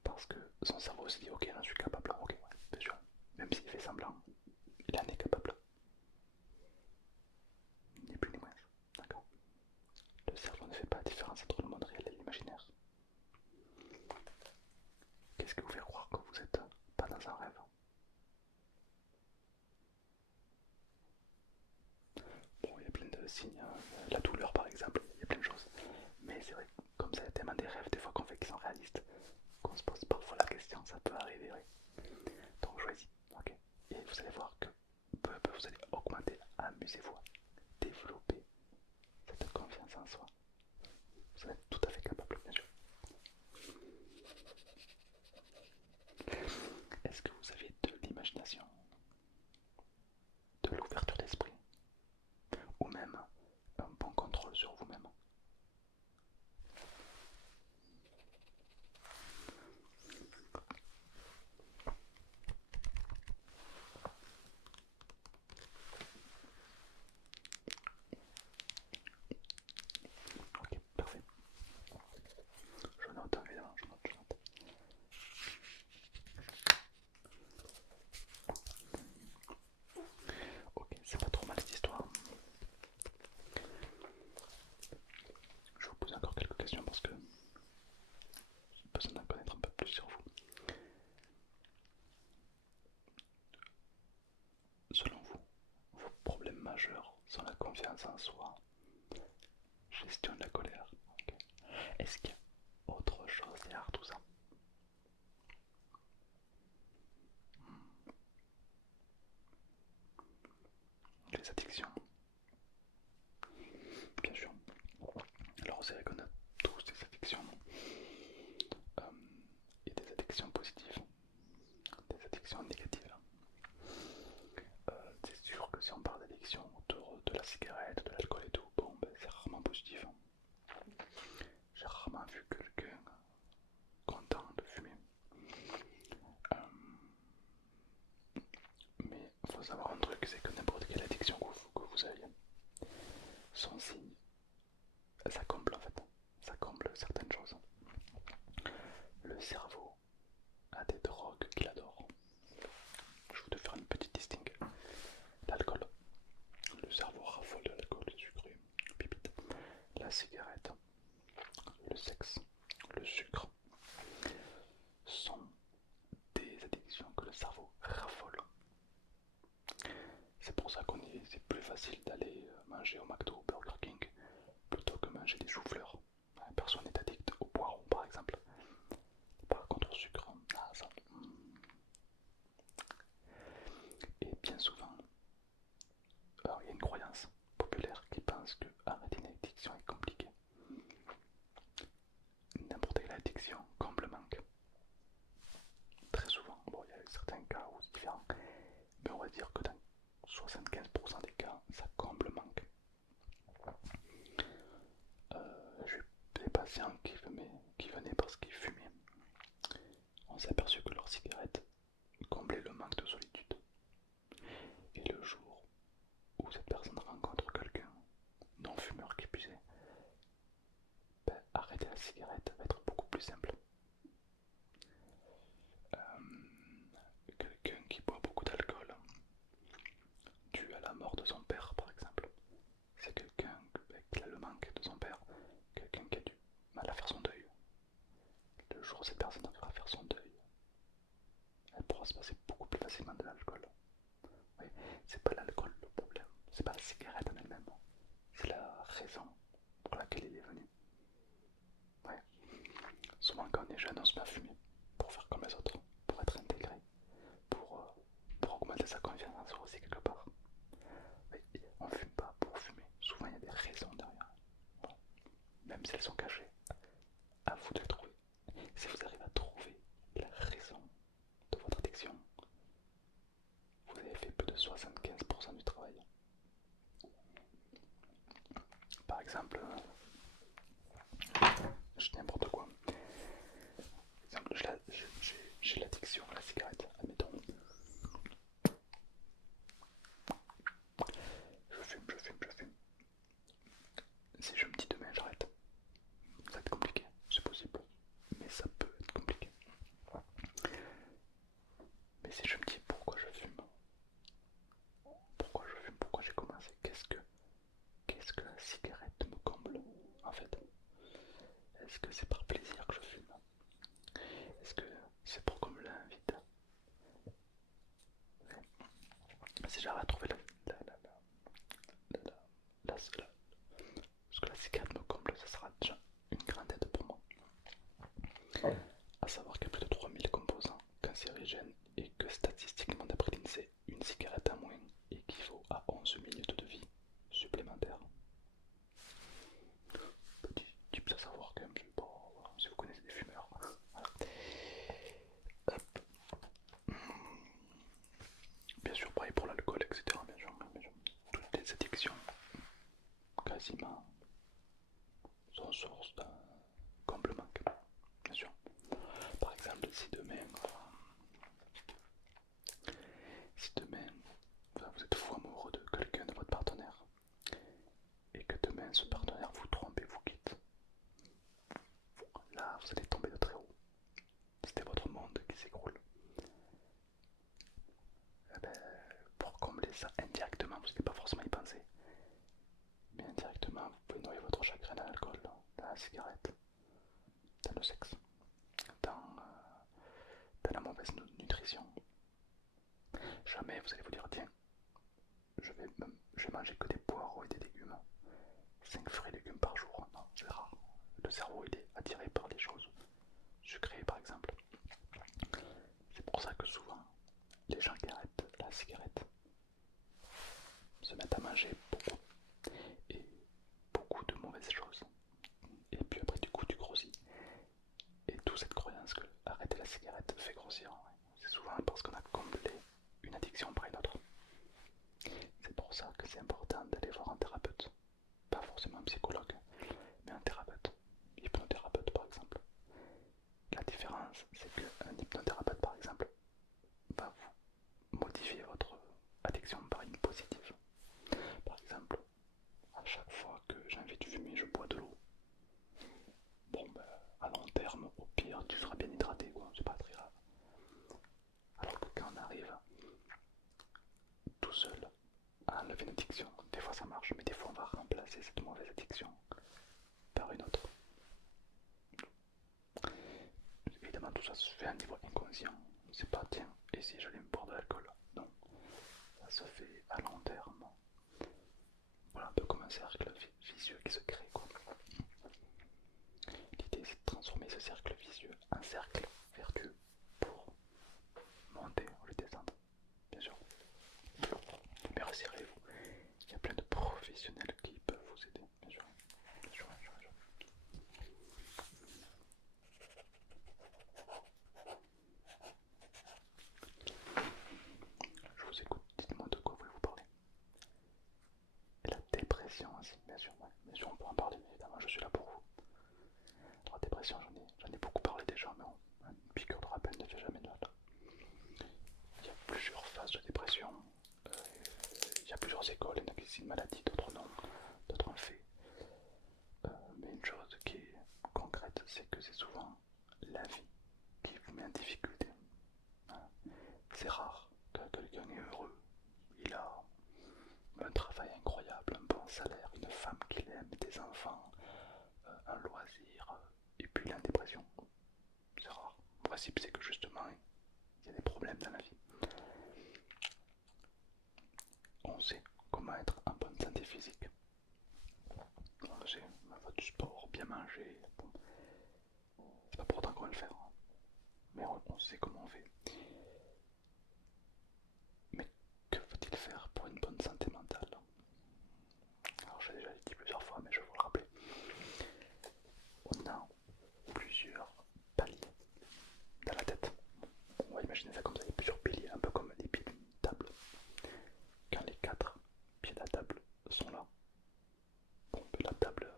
Parce que son cerveau se dit, ok, j'en suis capable, ok, ouais, bien sûr. Même s'il fait semblant, il en est capable. Ni plus ni moins. D'accord? Le cerveau ne fait pas la différence entre le monde réel et l'imaginaire. Qu'est-ce qui vous fait croire que vous n'êtes pas dans un rêve? Bon, il y a plein de signes, la douleur par exemple, il y a plein de choses. Mais c'est vrai, comme ça, il y a tellement des rêves des fois qu'on fait qui sont réalistes, qu'on se pose parfois la question, ça peut arriver, oui. Donc choisis, ok. Et vous allez voir que peu à peu vous allez augmenter, amusez-vous, développer cette confiance en soi. Vous en êtes tout à fait capable, bien sûr. Est-ce que vous avez de l'imagination, de l'ouverture d'esprit, ou même un bon contrôle sur vous-même? Ok, parfait. Je note évidemment, je note. Ok, c'est pas trop mal cette histoire. Je vais vous poser encore quelques questions parce que j'ai besoin d'en connaître un peu plus sur vous. Selon vous, vos problèmes majeurs sont la confiance en soi, gestion de la colère. Okay. Est-ce qu'il y a autre chose derrière tout ça? Les addictions, bien sûr. Alors c'est vrai qu'on a tous des addictions, euh, et des addictions positives, des addictions négatives. C'est sûr que si on parle d'addiction autour de la cigarette, de l'alcool et tout, bon, ben, c'est rarement positif. J'ai rarement vu quelqu'un content de fumer. Euh, mais il faut savoir un truc, c'est que n'importe quelle addiction que vous ayez, son signe, ça comble en fait, ça comble certaines choses. Le cerveau a des drogues qu'il adore. Je vais te faire une petite distingue. L'alcool, le cerveau raffole de l'alcool sucré, pipite. La cigarette, le sexe, le sucre sont des addictions que le cerveau raffole. C'est pour ça c'est plus facile d'aller manger au McDo ou Burger King plutôt que manger des choux-fleurs. Personne n'est addict au poireau par exemple. Par contre au sucre, ça. Et bien souvent, alors, il y a une croyance populaire qui pense que arrêter une addiction est compliqué. N'importe quelle addiction comble le manque. Très souvent, bon, il y a certains cas où c'est différent, mais on va dire que dans 75% des cas, ça comble le manque. J'ai eu des patients qui venaient parce qu'ils fumaient. On s'est aperçu que leur cigarette comblait le manque de solitude. Et le jour où cette personne rencontre quelqu'un, non-fumeur qui puisait, ben, arrêter la cigarette va être beaucoup plus simple. Quelqu'un qui boit beaucoup d'alcool, dû à la mort de son père par exemple, c'est quelqu'un qui a le manque de son père, quelqu'un qui a du mal à faire son deuil. Le jour où cette personne arrivera à faire son deuil, elle pourra se passer beaucoup plus facilement de l'alcool. Oui, c'est pas l'alcool le problème, c'est pas la cigarette en elle-même, c'est la raison pour laquelle il est venu. Ouais. Souvent exemple, je dis n'importe quoi. Par exemple, j'ai l'addiction à la cigarette, admettons. Je fume. Si je me dis demain j'arrête, ça va être compliqué, c'est possible, mais ça peut être compliqué. Mais si je me dis pourquoi j'ai commencé, qu'est-ce que la cigarette me comble en fait? Est-ce que c'est par plaisir que je fume? Est-ce que c'est pour qu'on me l'invite? Si j'arrive à trouver ce que la cigarette me comble, ça sera déjà une grande aide pour moi. À savoir qu'il y a plus de 3000 composants cancérigènes et que statistiquement d'après l'INSEE, une cigarette à moins équivaut à 11 minutes de vie supplémentaire. Petit tips à savoir quand même, bon, si vous connaissez des fumeurs. Voilà. Bien sûr, pareil pour l'alcool, etc. Bien sûr. Toutes les addictions, quasiment, sont source d'un comblement, bien sûr. Par exemple, si demain vous êtes fou amoureux de quelqu'un, de votre partenaire, et que demain ce partenaire vous trompe et vous quitte, là vous allez tomber de très haut. C'était votre monde qui s'écroule. Eh ben, pour combler ça indirectement, vous n'allez pas forcément y penser, mais indirectement vous pouvez noyer votre chagrin dans l'alcool, dans la cigarette, dans le sexe, dans la mauvaise nutrition. Jamais vous allez vous dire tiens, je vais manger que des poireaux et des légumes, 5 fruits et légumes par jour. Non, c'est rare. Le cerveau il est attiré par les choses sucrées par exemple. C'est pour ça que souvent les gens qui arrêtent la cigarette se mettent à manger beaucoup et beaucoup de mauvaises choses. Et puis après du coup tu grossis. Et toute cette croyance que arrêter la cigarette fait grossir, c'est souvent parce qu'on a comblé une addiction par une autre. C'est pour ça que c'est important d'aller voir un thérapeute. Pas forcément un psychologue, mais un thérapeute. Hypnothérapeute par exemple. La différence, c'est qu'un hypnothérapeute par exemple va vous modifier votre addiction par une positive. Par exemple, à chaque fois que j'ai envie de fumer, je bois de l'eau. Bon ben, à long terme, au pire, tu seras bien hydraté, quoi, c'est pas très grave. Alors que quand on arrive tout seul à enlever une addiction, des fois ça marche, mais des fois on va remplacer cette mauvaise addiction par une autre. Évidemment, tout ça se fait à un niveau inconscient. C'est pas tiens, et si j'allais me boire de l'alcool? Non, ça se fait à long terme. Voilà, un peu comme un cercle vicieux qui se crée, quoi. L'idée c'est de transformer ce cercle vicieux en cercle vertueux pour monter ou le descendre, bien sûr. Mais rassurez-vous, il y a plein de professionnels qui peuvent vous aider, bien sûr. Bien sûr, bien sûr, bien sûr. Je vous écoute, dites-moi de quoi voulez-vous parler. Et la dépression aussi, bien sûr, ouais. Bien sûr on peut en parler, mais évidemment je suis là pour vous. Alors la dépression j'en ai beaucoup parlé déjà, mais une piqûre de rappel ne fait jamais de mal. Il y a plusieurs phases de dépression, il y a plusieurs écoles, il y en a qui disent une maladie, d'autres non, d'autres en fait. Mais une chose qui est concrète, c'est que c'est souvent la vie qui vous met en difficulté. C'est rare que quelqu'un est heureux, il a un travail incroyable, un bon salaire, une femme qu'il aime, des enfants, un loisir, et puis il est en dépression. C'est rare. Le principe c'est que justement, il y a des problèmes dans la vie. On sait comment être en bonne santé physique. On sait, on va faire du sport, bien manger. Bon. C'est pas pour autant qu'on va le faire, hein. Mais on sait comment on fait. Mais que faut-il faire pour une bonne santé mentale? Alors j'ai déjà dit plusieurs fois, mais je vais vous le rappeler. On a plusieurs paliers dans la tête. On va imaginer ça comme ça, il y a plusieurs piliers, un peu comme les pieds d'une table. Quand les 4 pieds de la table sont là, bon, la table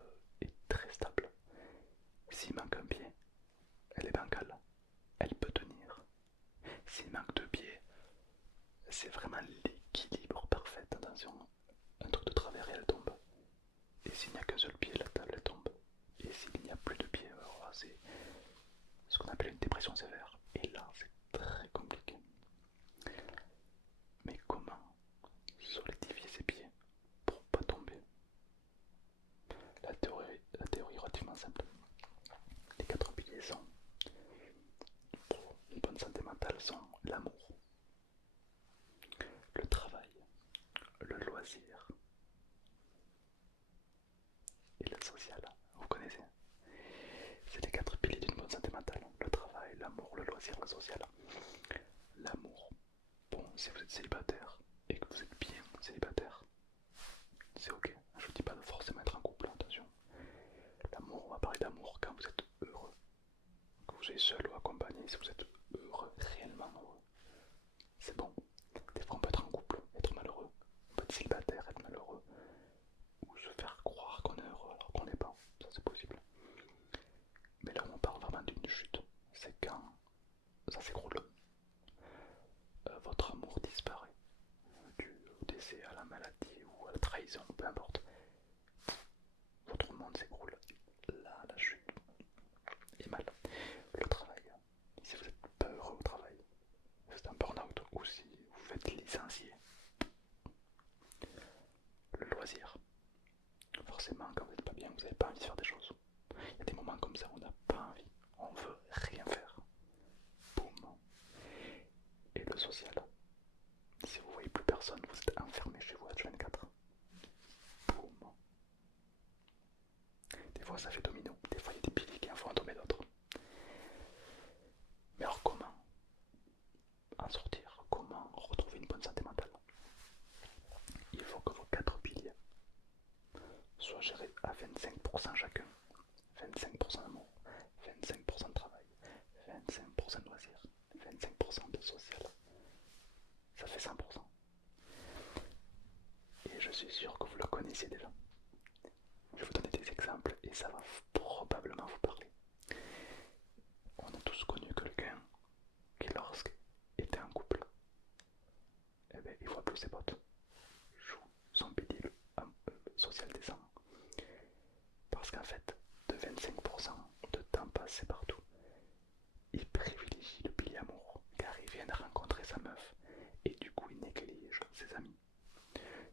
attention, un truc de travers et elle tombe. Et s'il n'y a qu'un seul pied, la table elle tombe. Et s'il n'y a plus de pied, alors là c'est ce qu'on appelle une dépression sévère. Et là c'est très compliqué. Mais comment solidifier ses pieds pour pas tomber? La théorie est relativement simple. Les quatre piliers sont, pour une bonne santé mentale, sont l'amour, le travail, le loisir et le social. Vous connaissez? C'est les quatre piliers d'une bonne santé mentale. Le travail, l'amour, le loisir, le social. L'amour. Bon, si vous êtes célibataire et que vous êtes bien célibataire, c'est ok. Je vous dis pas de forcément être en couple, attention. L'amour, on va parler d'amour quand vous êtes heureux. Que vous soyez seul ou accompagné, si vous êtes heureux, réellement heureux, c'est bon. Des fois on peut être en couple, être malheureux. On peut être célibataire, être malheureux. Ou se faire croire qu'on est heureux alors qu'on n'est pas. Ça c'est possible. Mais là où on parle vraiment d'une chute, c'est quand ça s'écroule. Votre amour disparaît. Du décès à la maladie ou à la trahison, peu importe. Votre monde s'écroule. Là, la chute est mal. Le travail. Si vous n'êtes pas heureux au travail, c'est un burn-out. Ou si vous faites licencier. Le loisir. Forcément, quand vous n'êtes pas bien, vous n'avez pas envie de faire des choses. Il y a des moments comme ça où on n'a pas envie. On veut rien faire. Boum. Et le social. Si vous voyez plus personne, vous êtes enfermé chez vous à 24. Boum. Des fois ça fait domino, des fois il y a des piliers qui en font tomber d'autres. Mais alors comment en sortir? Comment retrouver une bonne santé mentale? Il faut que vos quatre piliers soient gérés à 25% chacun. 25% d'amour, 25% de travail, 25% de loisirs, 25% de social. Ça fait 100%. Et je suis sûr que vous le connaissez déjà. Je vais vous donner des exemples et ça va probablement vous parler. On a tous connu quelqu'un qui, lorsqu'il était en couple, eh ben, il voit plus ses potes, joue son pilier social descend. Parce qu'en fait, de 25% de temps passé partout, il privilégie le pilier amour, car il vient de rencontrer sa meuf, et du coup il néglige ses amis.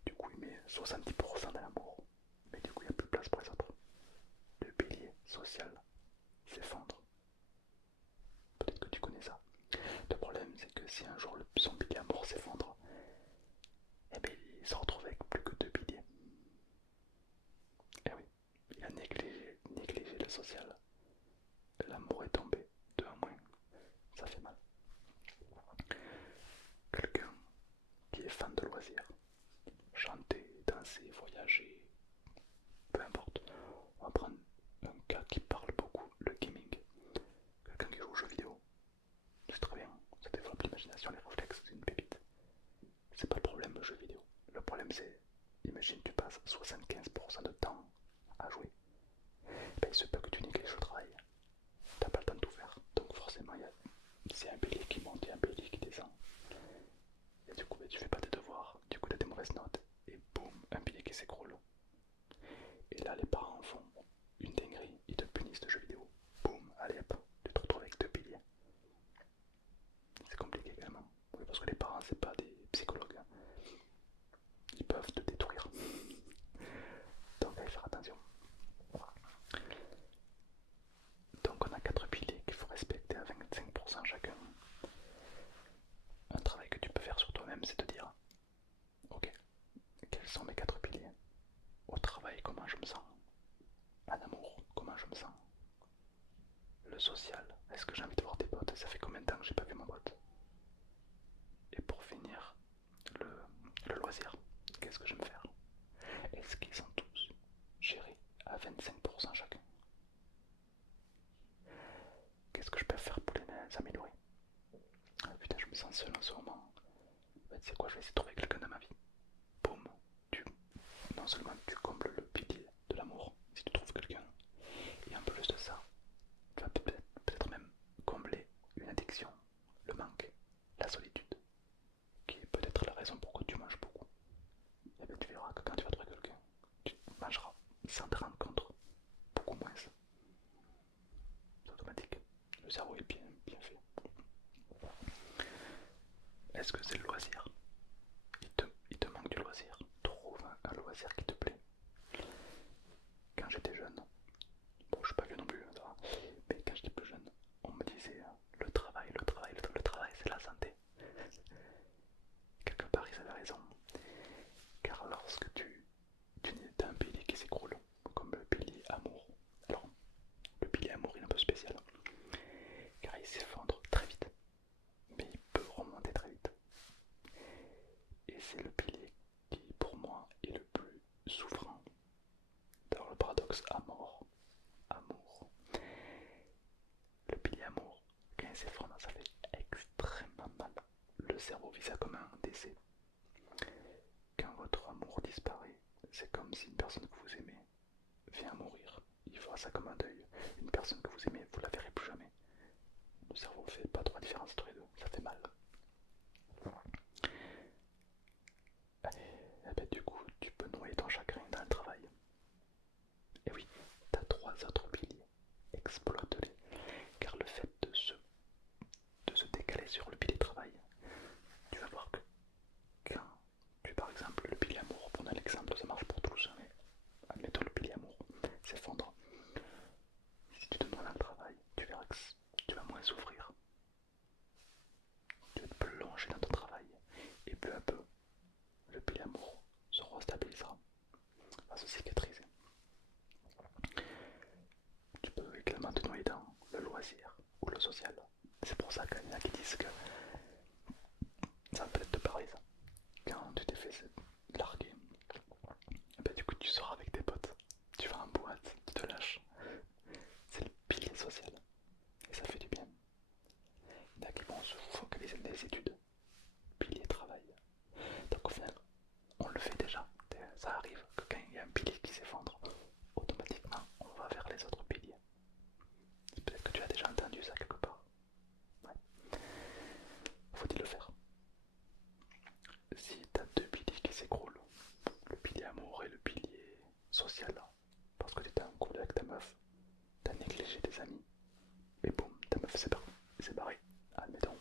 Du coup il met 70% dans l'amour, mais du coup il n'y a plus de place pour les autres. Le pilier social s'effondre. Peut-être que tu connais ça. Le problème c'est que si un jour son pilier amour s'effondre, eh bien il se retrouve avec plus que deux piliers. Eh oui, il a négligé le social. L'amour est tombé, deux en moins. Ça fait mal. Quelqu'un qui est fan de loisirs, chanter, danser, voyager, peu importe. On va prendre un cas qui parle beaucoup, le gaming. Quelqu'un qui joue aux jeux vidéo, c'est très bien, ça développe l'imagination, les réflexes, c'est une pépite. C'est pas le problème le jeu vidéo. Le problème c'est, imagine tu passes 75% de temps à jouer. Ben, il se peut que tu négliges le travail. T'as pas le temps de tout faire. Donc forcément c'est un pilier qui monte et un pilier qui descend. Et du coup ben, tu fais pas tes devoirs, du coup t'as des mauvaises notes. Et boum, un pilier qui s'écroule. Et là les parents font une dinguerie, ils te punissent de jeux vidéo. Boum, allez hop, tu te retrouves avec deux piliers. C'est compliqué également. Oui, parce que les parents c'est pas des psychologues. Ils peuvent te détruire. Donc allez faire attention. Donc on a quatre piliers qu'il faut respecter à 25% chacun. Un travail que tu peux faire sur toi-même, c'est te dire, ok, quels sont mes quatre piliers? Au travail, comment je me sens? En amour, comment je me sens? Le social, est-ce que j'ai envie de voir des potes? Ça fait combien de temps que j'ai pas vu mon pote? Et pour finir, le loisir, qu'est-ce que j'aime faire? Est-ce qu'ils sont tous gérés à 25% chacun? Qu'est-ce que je peux faire pour les améliorer? Ah, putain, je me sens seul en ce moment. Bah, tu sais quoi, je vais essayer de trouver quelqu'un dans ma vie. Boum, non seulement tu combles le pilier de l'amour si tu trouves quelqu'un, et en plus de ça, tu vas peut-être même combler une addiction, le manque, la solitude, qui est peut-être la raison pourquoi tu manges beaucoup. Il y a sans te rendre compte, beaucoup moins. C'est automatique. Le cerveau est bien fait. Est-ce que c'est le loisir? Il te manque du loisir. Trouve un loisir qui te plaît. Quand j'étais jeune, bon, je suis pas vieux non plus, ça va, mais quand j'étais plus jeune, on me disait le travail, c'est la santé. Quelque part, ils avaient raison. Car lorsque tu as un pilier qui s'écroule, comme le pilier amour, alors le pilier amour il est un peu spécial, car il s'effondre très vite, mais il peut remonter très vite. Et c'est le pilier qui, pour moi, est le plus souffrant. Dans le paradoxe amour. Le pilier amour, quand il s'effondre, ça fait extrêmement mal. Le cerveau vit ça comme un décès. Quand votre amour disparaît, c'est comme si une personne que vous aimez vient mourir. Il voit ça comme un deuil. Une personne que vous aimez, vous la verrez plus jamais. Le cerveau fait pas trop la différence entre les deux, ça fait mal. Et ben, du coup, tu peux noyer ton chagrin dans le travail. Et oui, t'as trois autres piliers. Exploite-les. Car le fait de se décaler sur le pilier travail, tu vas voir que quand tu, par exemple, le pilier amour, prenons l'exemple, ça marche pour tous, mais admettons le pilier amour s'effondre. Si tu te noies dans le travail, tu verras que tu vas moins souffrir. Tu vas te plonger dans ton travail. Et peu à peu, le pilier amour se restabilisera, va se cicatriser. Tu peux également te noyer dans le loisir ou le social. C'est pour ça qu'il y en a qui disent que ça peut être de pareil ça. Quand tu t'es fait larguer, ben du coup tu sors avec tes potes, tu vas en boîte, tu te lâches. C'est le pilier social et ça fait du bien. Il y en a qui vont se focaliser dans les études, pilier travail. Donc au final, on le fait déjà. Ça arrive que quand il y a un pilier qui s'effondre, automatiquement on va vers les autres piliers. Peut-être que tu as déjà entendu ça quelque part. Ouais. Faut-il le faire? Si tu as deux piliers qui s'écroulent, le pilier amour et le pilier social, parce que tu étais en couple avec ta meuf, t'as négligé tes amis, et boum, ta meuf s'est barrée. Admettons,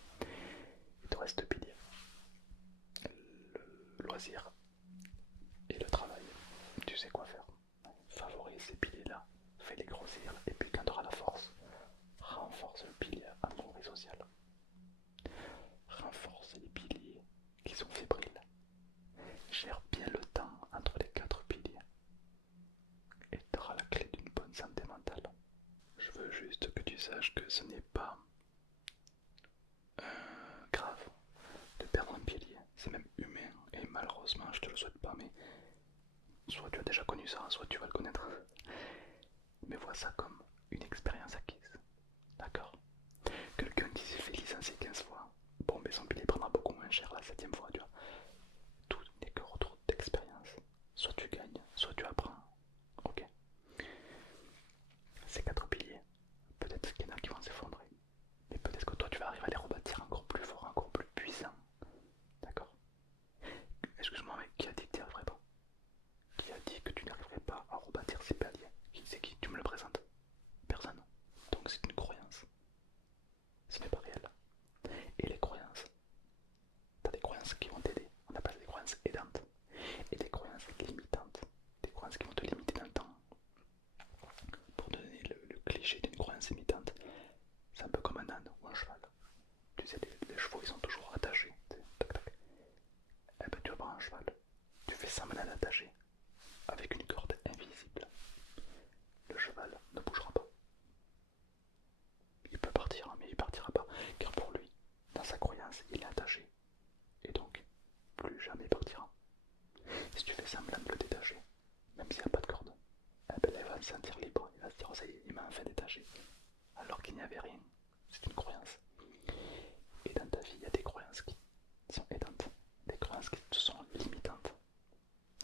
il te reste deux piliers, le loisir et le travail. Tu sais quoi faire. Favorise ces piliers-là, fais-les grossir, et puis quand tu auras la force, renforce le pilier amour et social. Renforce les piliers qui sont fébriles. Gère bien le temps entre les quatre piliers et tu auras la clé d'une bonne santé mentale. Je veux juste que tu saches que ce n'est pas grave de perdre un pilier. C'est même humain et malheureusement je te le souhaite pas, mais soit tu as déjà connu ça, soit tu vas le connaître. Mais vois ça comme une expérience acquise. D'accord? Quelqu'un qui s'est fait licencier 15 fois, bon mais son pilier prendra beaucoup moins cher la 7ème fois, tu vois. Tout n'est que retour d'expérience. Soit tu gagnes, soit tu apprends. Ok. Ces quatre piliers, peut-être qu'il y en a qui vont s'effondrer. Mais peut-être que toi tu vas arriver à les rebâtir encore plus fort, encore plus puissant. D'accord? Excuse-moi, mais qui a dit que tu n'y arriverais pas? Qui a dit que tu n'arriverais pas à rebâtir ces piliers? C'est qui? Tu me le présentes? Personne. Donc c'est une croyance. Ce n'est pas réel. Et les croyances, tu as des croyances qui vont t'aider. On appelle ça des croyances aidantes. Et des croyances limitantes. Des croyances qui vont te limiter dans le temps. Pour donner le cliché d'une croyance limitante, c'est un peu comme un âne ou un cheval. Tu sais, les chevaux ils sont toujours attachés. Tac, tac. Eh ben tu vas prendre un cheval. Tu fais semblant d'attacher avec une corde invisible. Le cheval ne bougera pas. Il peut partir, mais il partira pas. Car pour lui, dans sa croyance, il est attaché. Et donc, plus jamais il partira. Si tu fais semblant de le détacher, même s'il n'y a pas de corde, eh ben, il va se sentir libre. Il va se dire, oh, ça y est, il m'a enfin détaché. Alors qu'il n'y avait rien. C'est une croyance. Et dans ta vie, il y a des croyances qui sont aidantes, des croyances qui sont limitantes.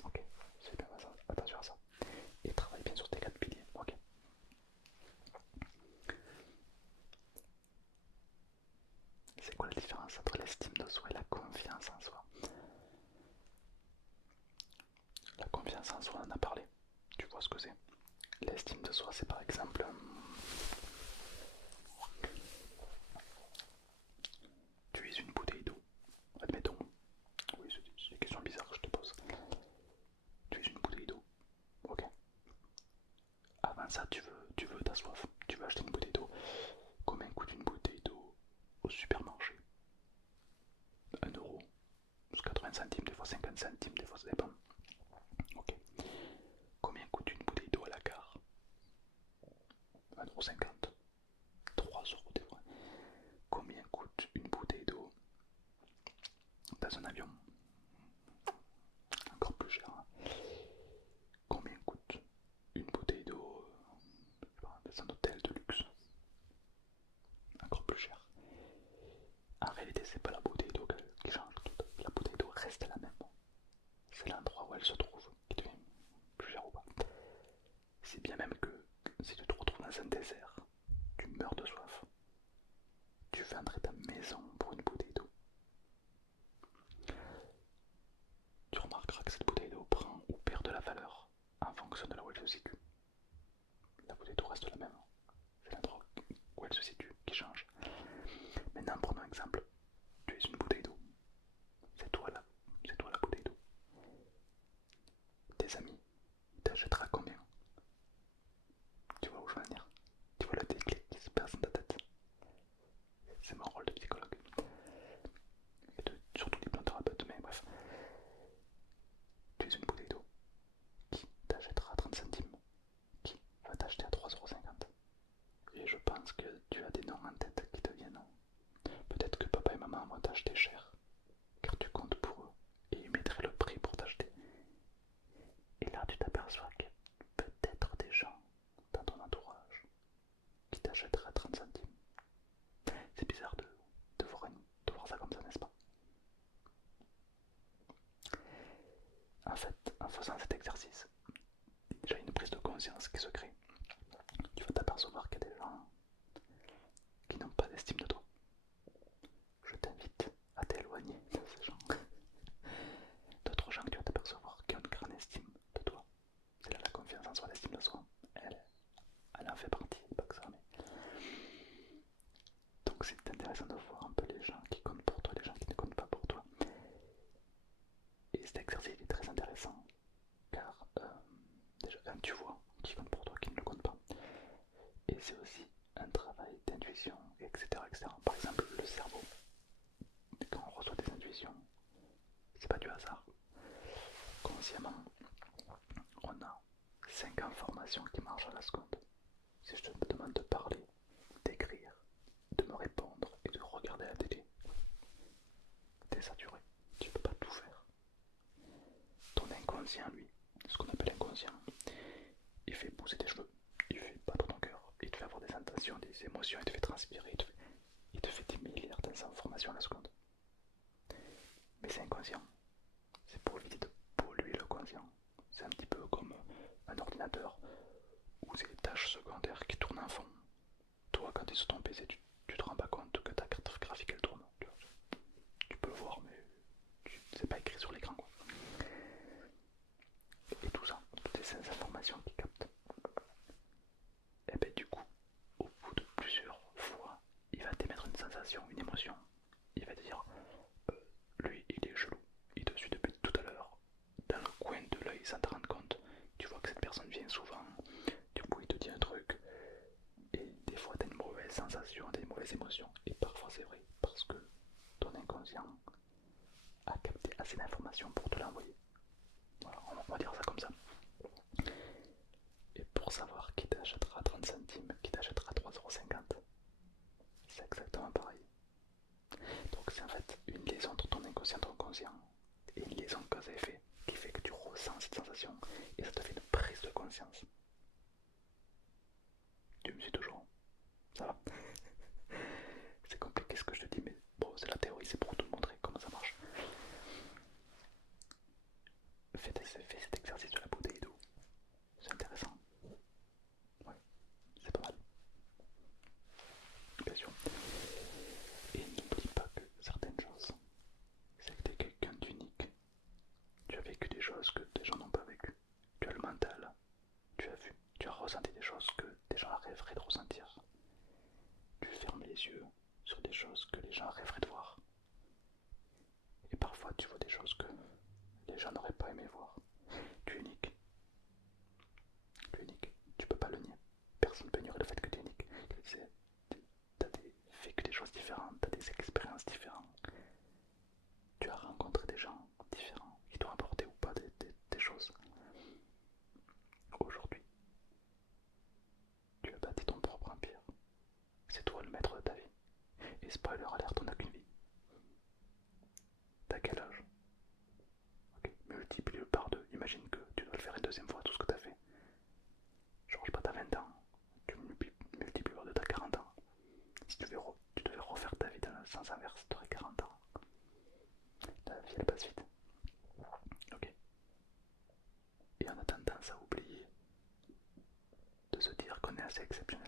Ok, c'est bien, attention à ça. Et travaille bien sur tes quatre piliers. Ok. C'est quoi la différence entre l'estime de soi et la confiance en soi? La confiance en soi, on en a parlé. Tu vois ce que c'est. L'estime de soi, c'est par exemple, tu es une bouteille d'eau, admettons. Oui, c'est des questions bizarres que je te pose. Tu es une bouteille d'eau, ok. Avant ça, tu veux ta soif, tu veux acheter une bouteille d'eau. Combien coûte une bouteille d'eau au supermarché? 1 euro, 80 centimes, des fois 50 centimes, des fois ça dépend. Ok. Combien coûte une bouteille d'eau à la gare? 1,50 €, 3 € des fois. Combien coûte une bouteille d'eau dans un avion? Encore plus cher. Combien coûte une bouteille d'eau dans un hôtel de luxe? Encore plus cher. En réalité, c'est pas la bouteille d'eau qui change tout. La bouteille d'eau reste la même. C'est l'endroit où elle se trouve qui devient plus cher ou pas. C'est bien même que si tu te retrouves dans un désert, tu meurs de soif, tu vendrais ta maison pour une bouteille d'eau. Tu remarqueras que cette bouteille d'eau prend ou perd de la valeur en fonction de là où elle se situe. La bouteille d'eau reste la même. C'est l'endroit où elle se situe qui change. Maintenant, prenons un exemple. Tu es une bouteille d'eau. C'est toi la bouteille d'eau. Tes amis, t'achèteras combien? Tu vois où je veux venir? Tu vois le déclic qui se passe dans ta tête? C'est mon rôle de psychologue. Et surtout d'hypnothérapeute, mais bref. Tu es une bouteille d'eau. Qui t'achètera à 30 centimes? Qui va t'acheter à 3,50 €? Et je pense que tu as des noms en tête qui te viennent. Peut-être que papa et maman vont t'acheter cher, car tu comptes pour eux, et ils mettraient le prix pour t'acheter. Et là tu t'aperçois qu'il y a peut-être des gens dans ton entourage qui t'achèteraient à 30 centimes. C'est bizarre de voir ça comme ça, n'est-ce pas? En fait, en faisant cet exercice, déjà une prise de conscience qui se crée. Tu vas t'apercevoir qu'il y a des gens qui n'ont pas d'estime de toi. Je t'invite à t'éloigner de ces gens. D'autres gens que tu vas t'apercevoir qui ont une grande estime de toi. C'est là la confiance en soi, l'estime de soi. Elle en fait partie, pas que ça, mais. Donc c'est intéressant de voir un peu les gens qui comptent pour toi, les gens qui ne comptent pas pour toi. Et cet exercice est très intéressant, car déjà, tu vois qui compte pour toi, qui ne le compte pas. Et c'est aussi un travail d'intuition, etc., etc. Par exemple, le cerveau, quand on reçoit des intuitions, c'est pas du hasard. Consciemment, on a 5 informations qui marchent à la seconde. Si je te demande de parler, d'écrire, de me répondre et de regarder la télé, t'es saturé, tu peux pas tout faire. Ton inconscient, lui, ce qu'on appelle inconscient, il fait pousser tes cheveux, il fait battre ton cœur, il te fait avoir des sensations, des émotions, il te fait transpirer, il te fait des milliards d'informations à la seconde. Mais c'est inconscient. C'est pour éviter de polluer le conscient. C'est un petit peu comme un ordinateur où c'est les tâches secondaires qui tournent en fond. Toi, quand tu es sur ton PC, tu te rends pas compte que ta carte graphique elle tourne. Tu peux le voir, mais c'est pas écrit sur l'écran, quoi. Et tout ça, toutes ces informations qui captent. Et ben du coup, au bout de plusieurs fois, il va t'émettre une sensation, une émotion. Il va te dire, lui il est chelou, il te suit depuis tout à l'heure, dans le coin de l'œil sans te rendre compte. Tu vois que cette personne vient souvent, du coup il te dit un truc, et des fois t'as une mauvaise sensation, t'as une mauvaise émotion. Et parfois c'est vrai, parce que ton inconscient a capté assez d'informations pour te l'envoyer. Voilà, on va dire ça comme ça. Et pour savoir qui t'achètera à 30 centimes, qui t'achètera à 3,50 €, c'est exactement pareil. Donc c'est en fait une liaison entre ton inconscient et ton conscient. Et une liaison cause à effet qui fait que tu ressens cette sensation et ça te fait une prise de conscience. Tu me suis toujours? Ça va? C'est compliqué ce que je te dis, mais bon, c'est la théorie, c'est pour te montrer comment ça marche. Fais cet exercice de la bouteille d'eau. C'est intéressant. Ouais, c'est pas mal. Bien sûr. Et n'oublie pas que certaines choses, c'est que tu es quelqu'un d'unique. Tu as vécu des choses que des gens n'ont pas vécues. Tu as le mental tu as ressenti des choses que des gens rêveraient de ressentir. Tu fermes les yeux sur des choses que les gens rêveraient de voir. Et parfois tu vois des choses que les gens n'auraient pas aimé voir. Tu es unique. Tu es unique. Tu peux pas le nier. Personne ne peut ignorer le fait que tu es unique. Tu as vécu des choses différentes, tu as des expériences différentes. Tu as rencontré des gens différents qui t'ont apporté ou pas des choses. Aujourd'hui, tu as bâti ton propre empire. C'est toi le maître de ta vie. Et spoiler alert, on n'a qu'une vie. T'as quel âge? Ok, multiplie-le par deux. Imagine que tu dois le faire une deuxième fois, tout ce que t'as fait. Genre, je sais pas, t'as 20 ans. Tu multiplies par deux, t'as 40 ans. Si tu devais refaire ta vie dans le sens inverse, tu aurais 40 ans. La vie elle passe vite. Ok. Et on a tendance à oublier de se dire qu'on est assez exceptionnel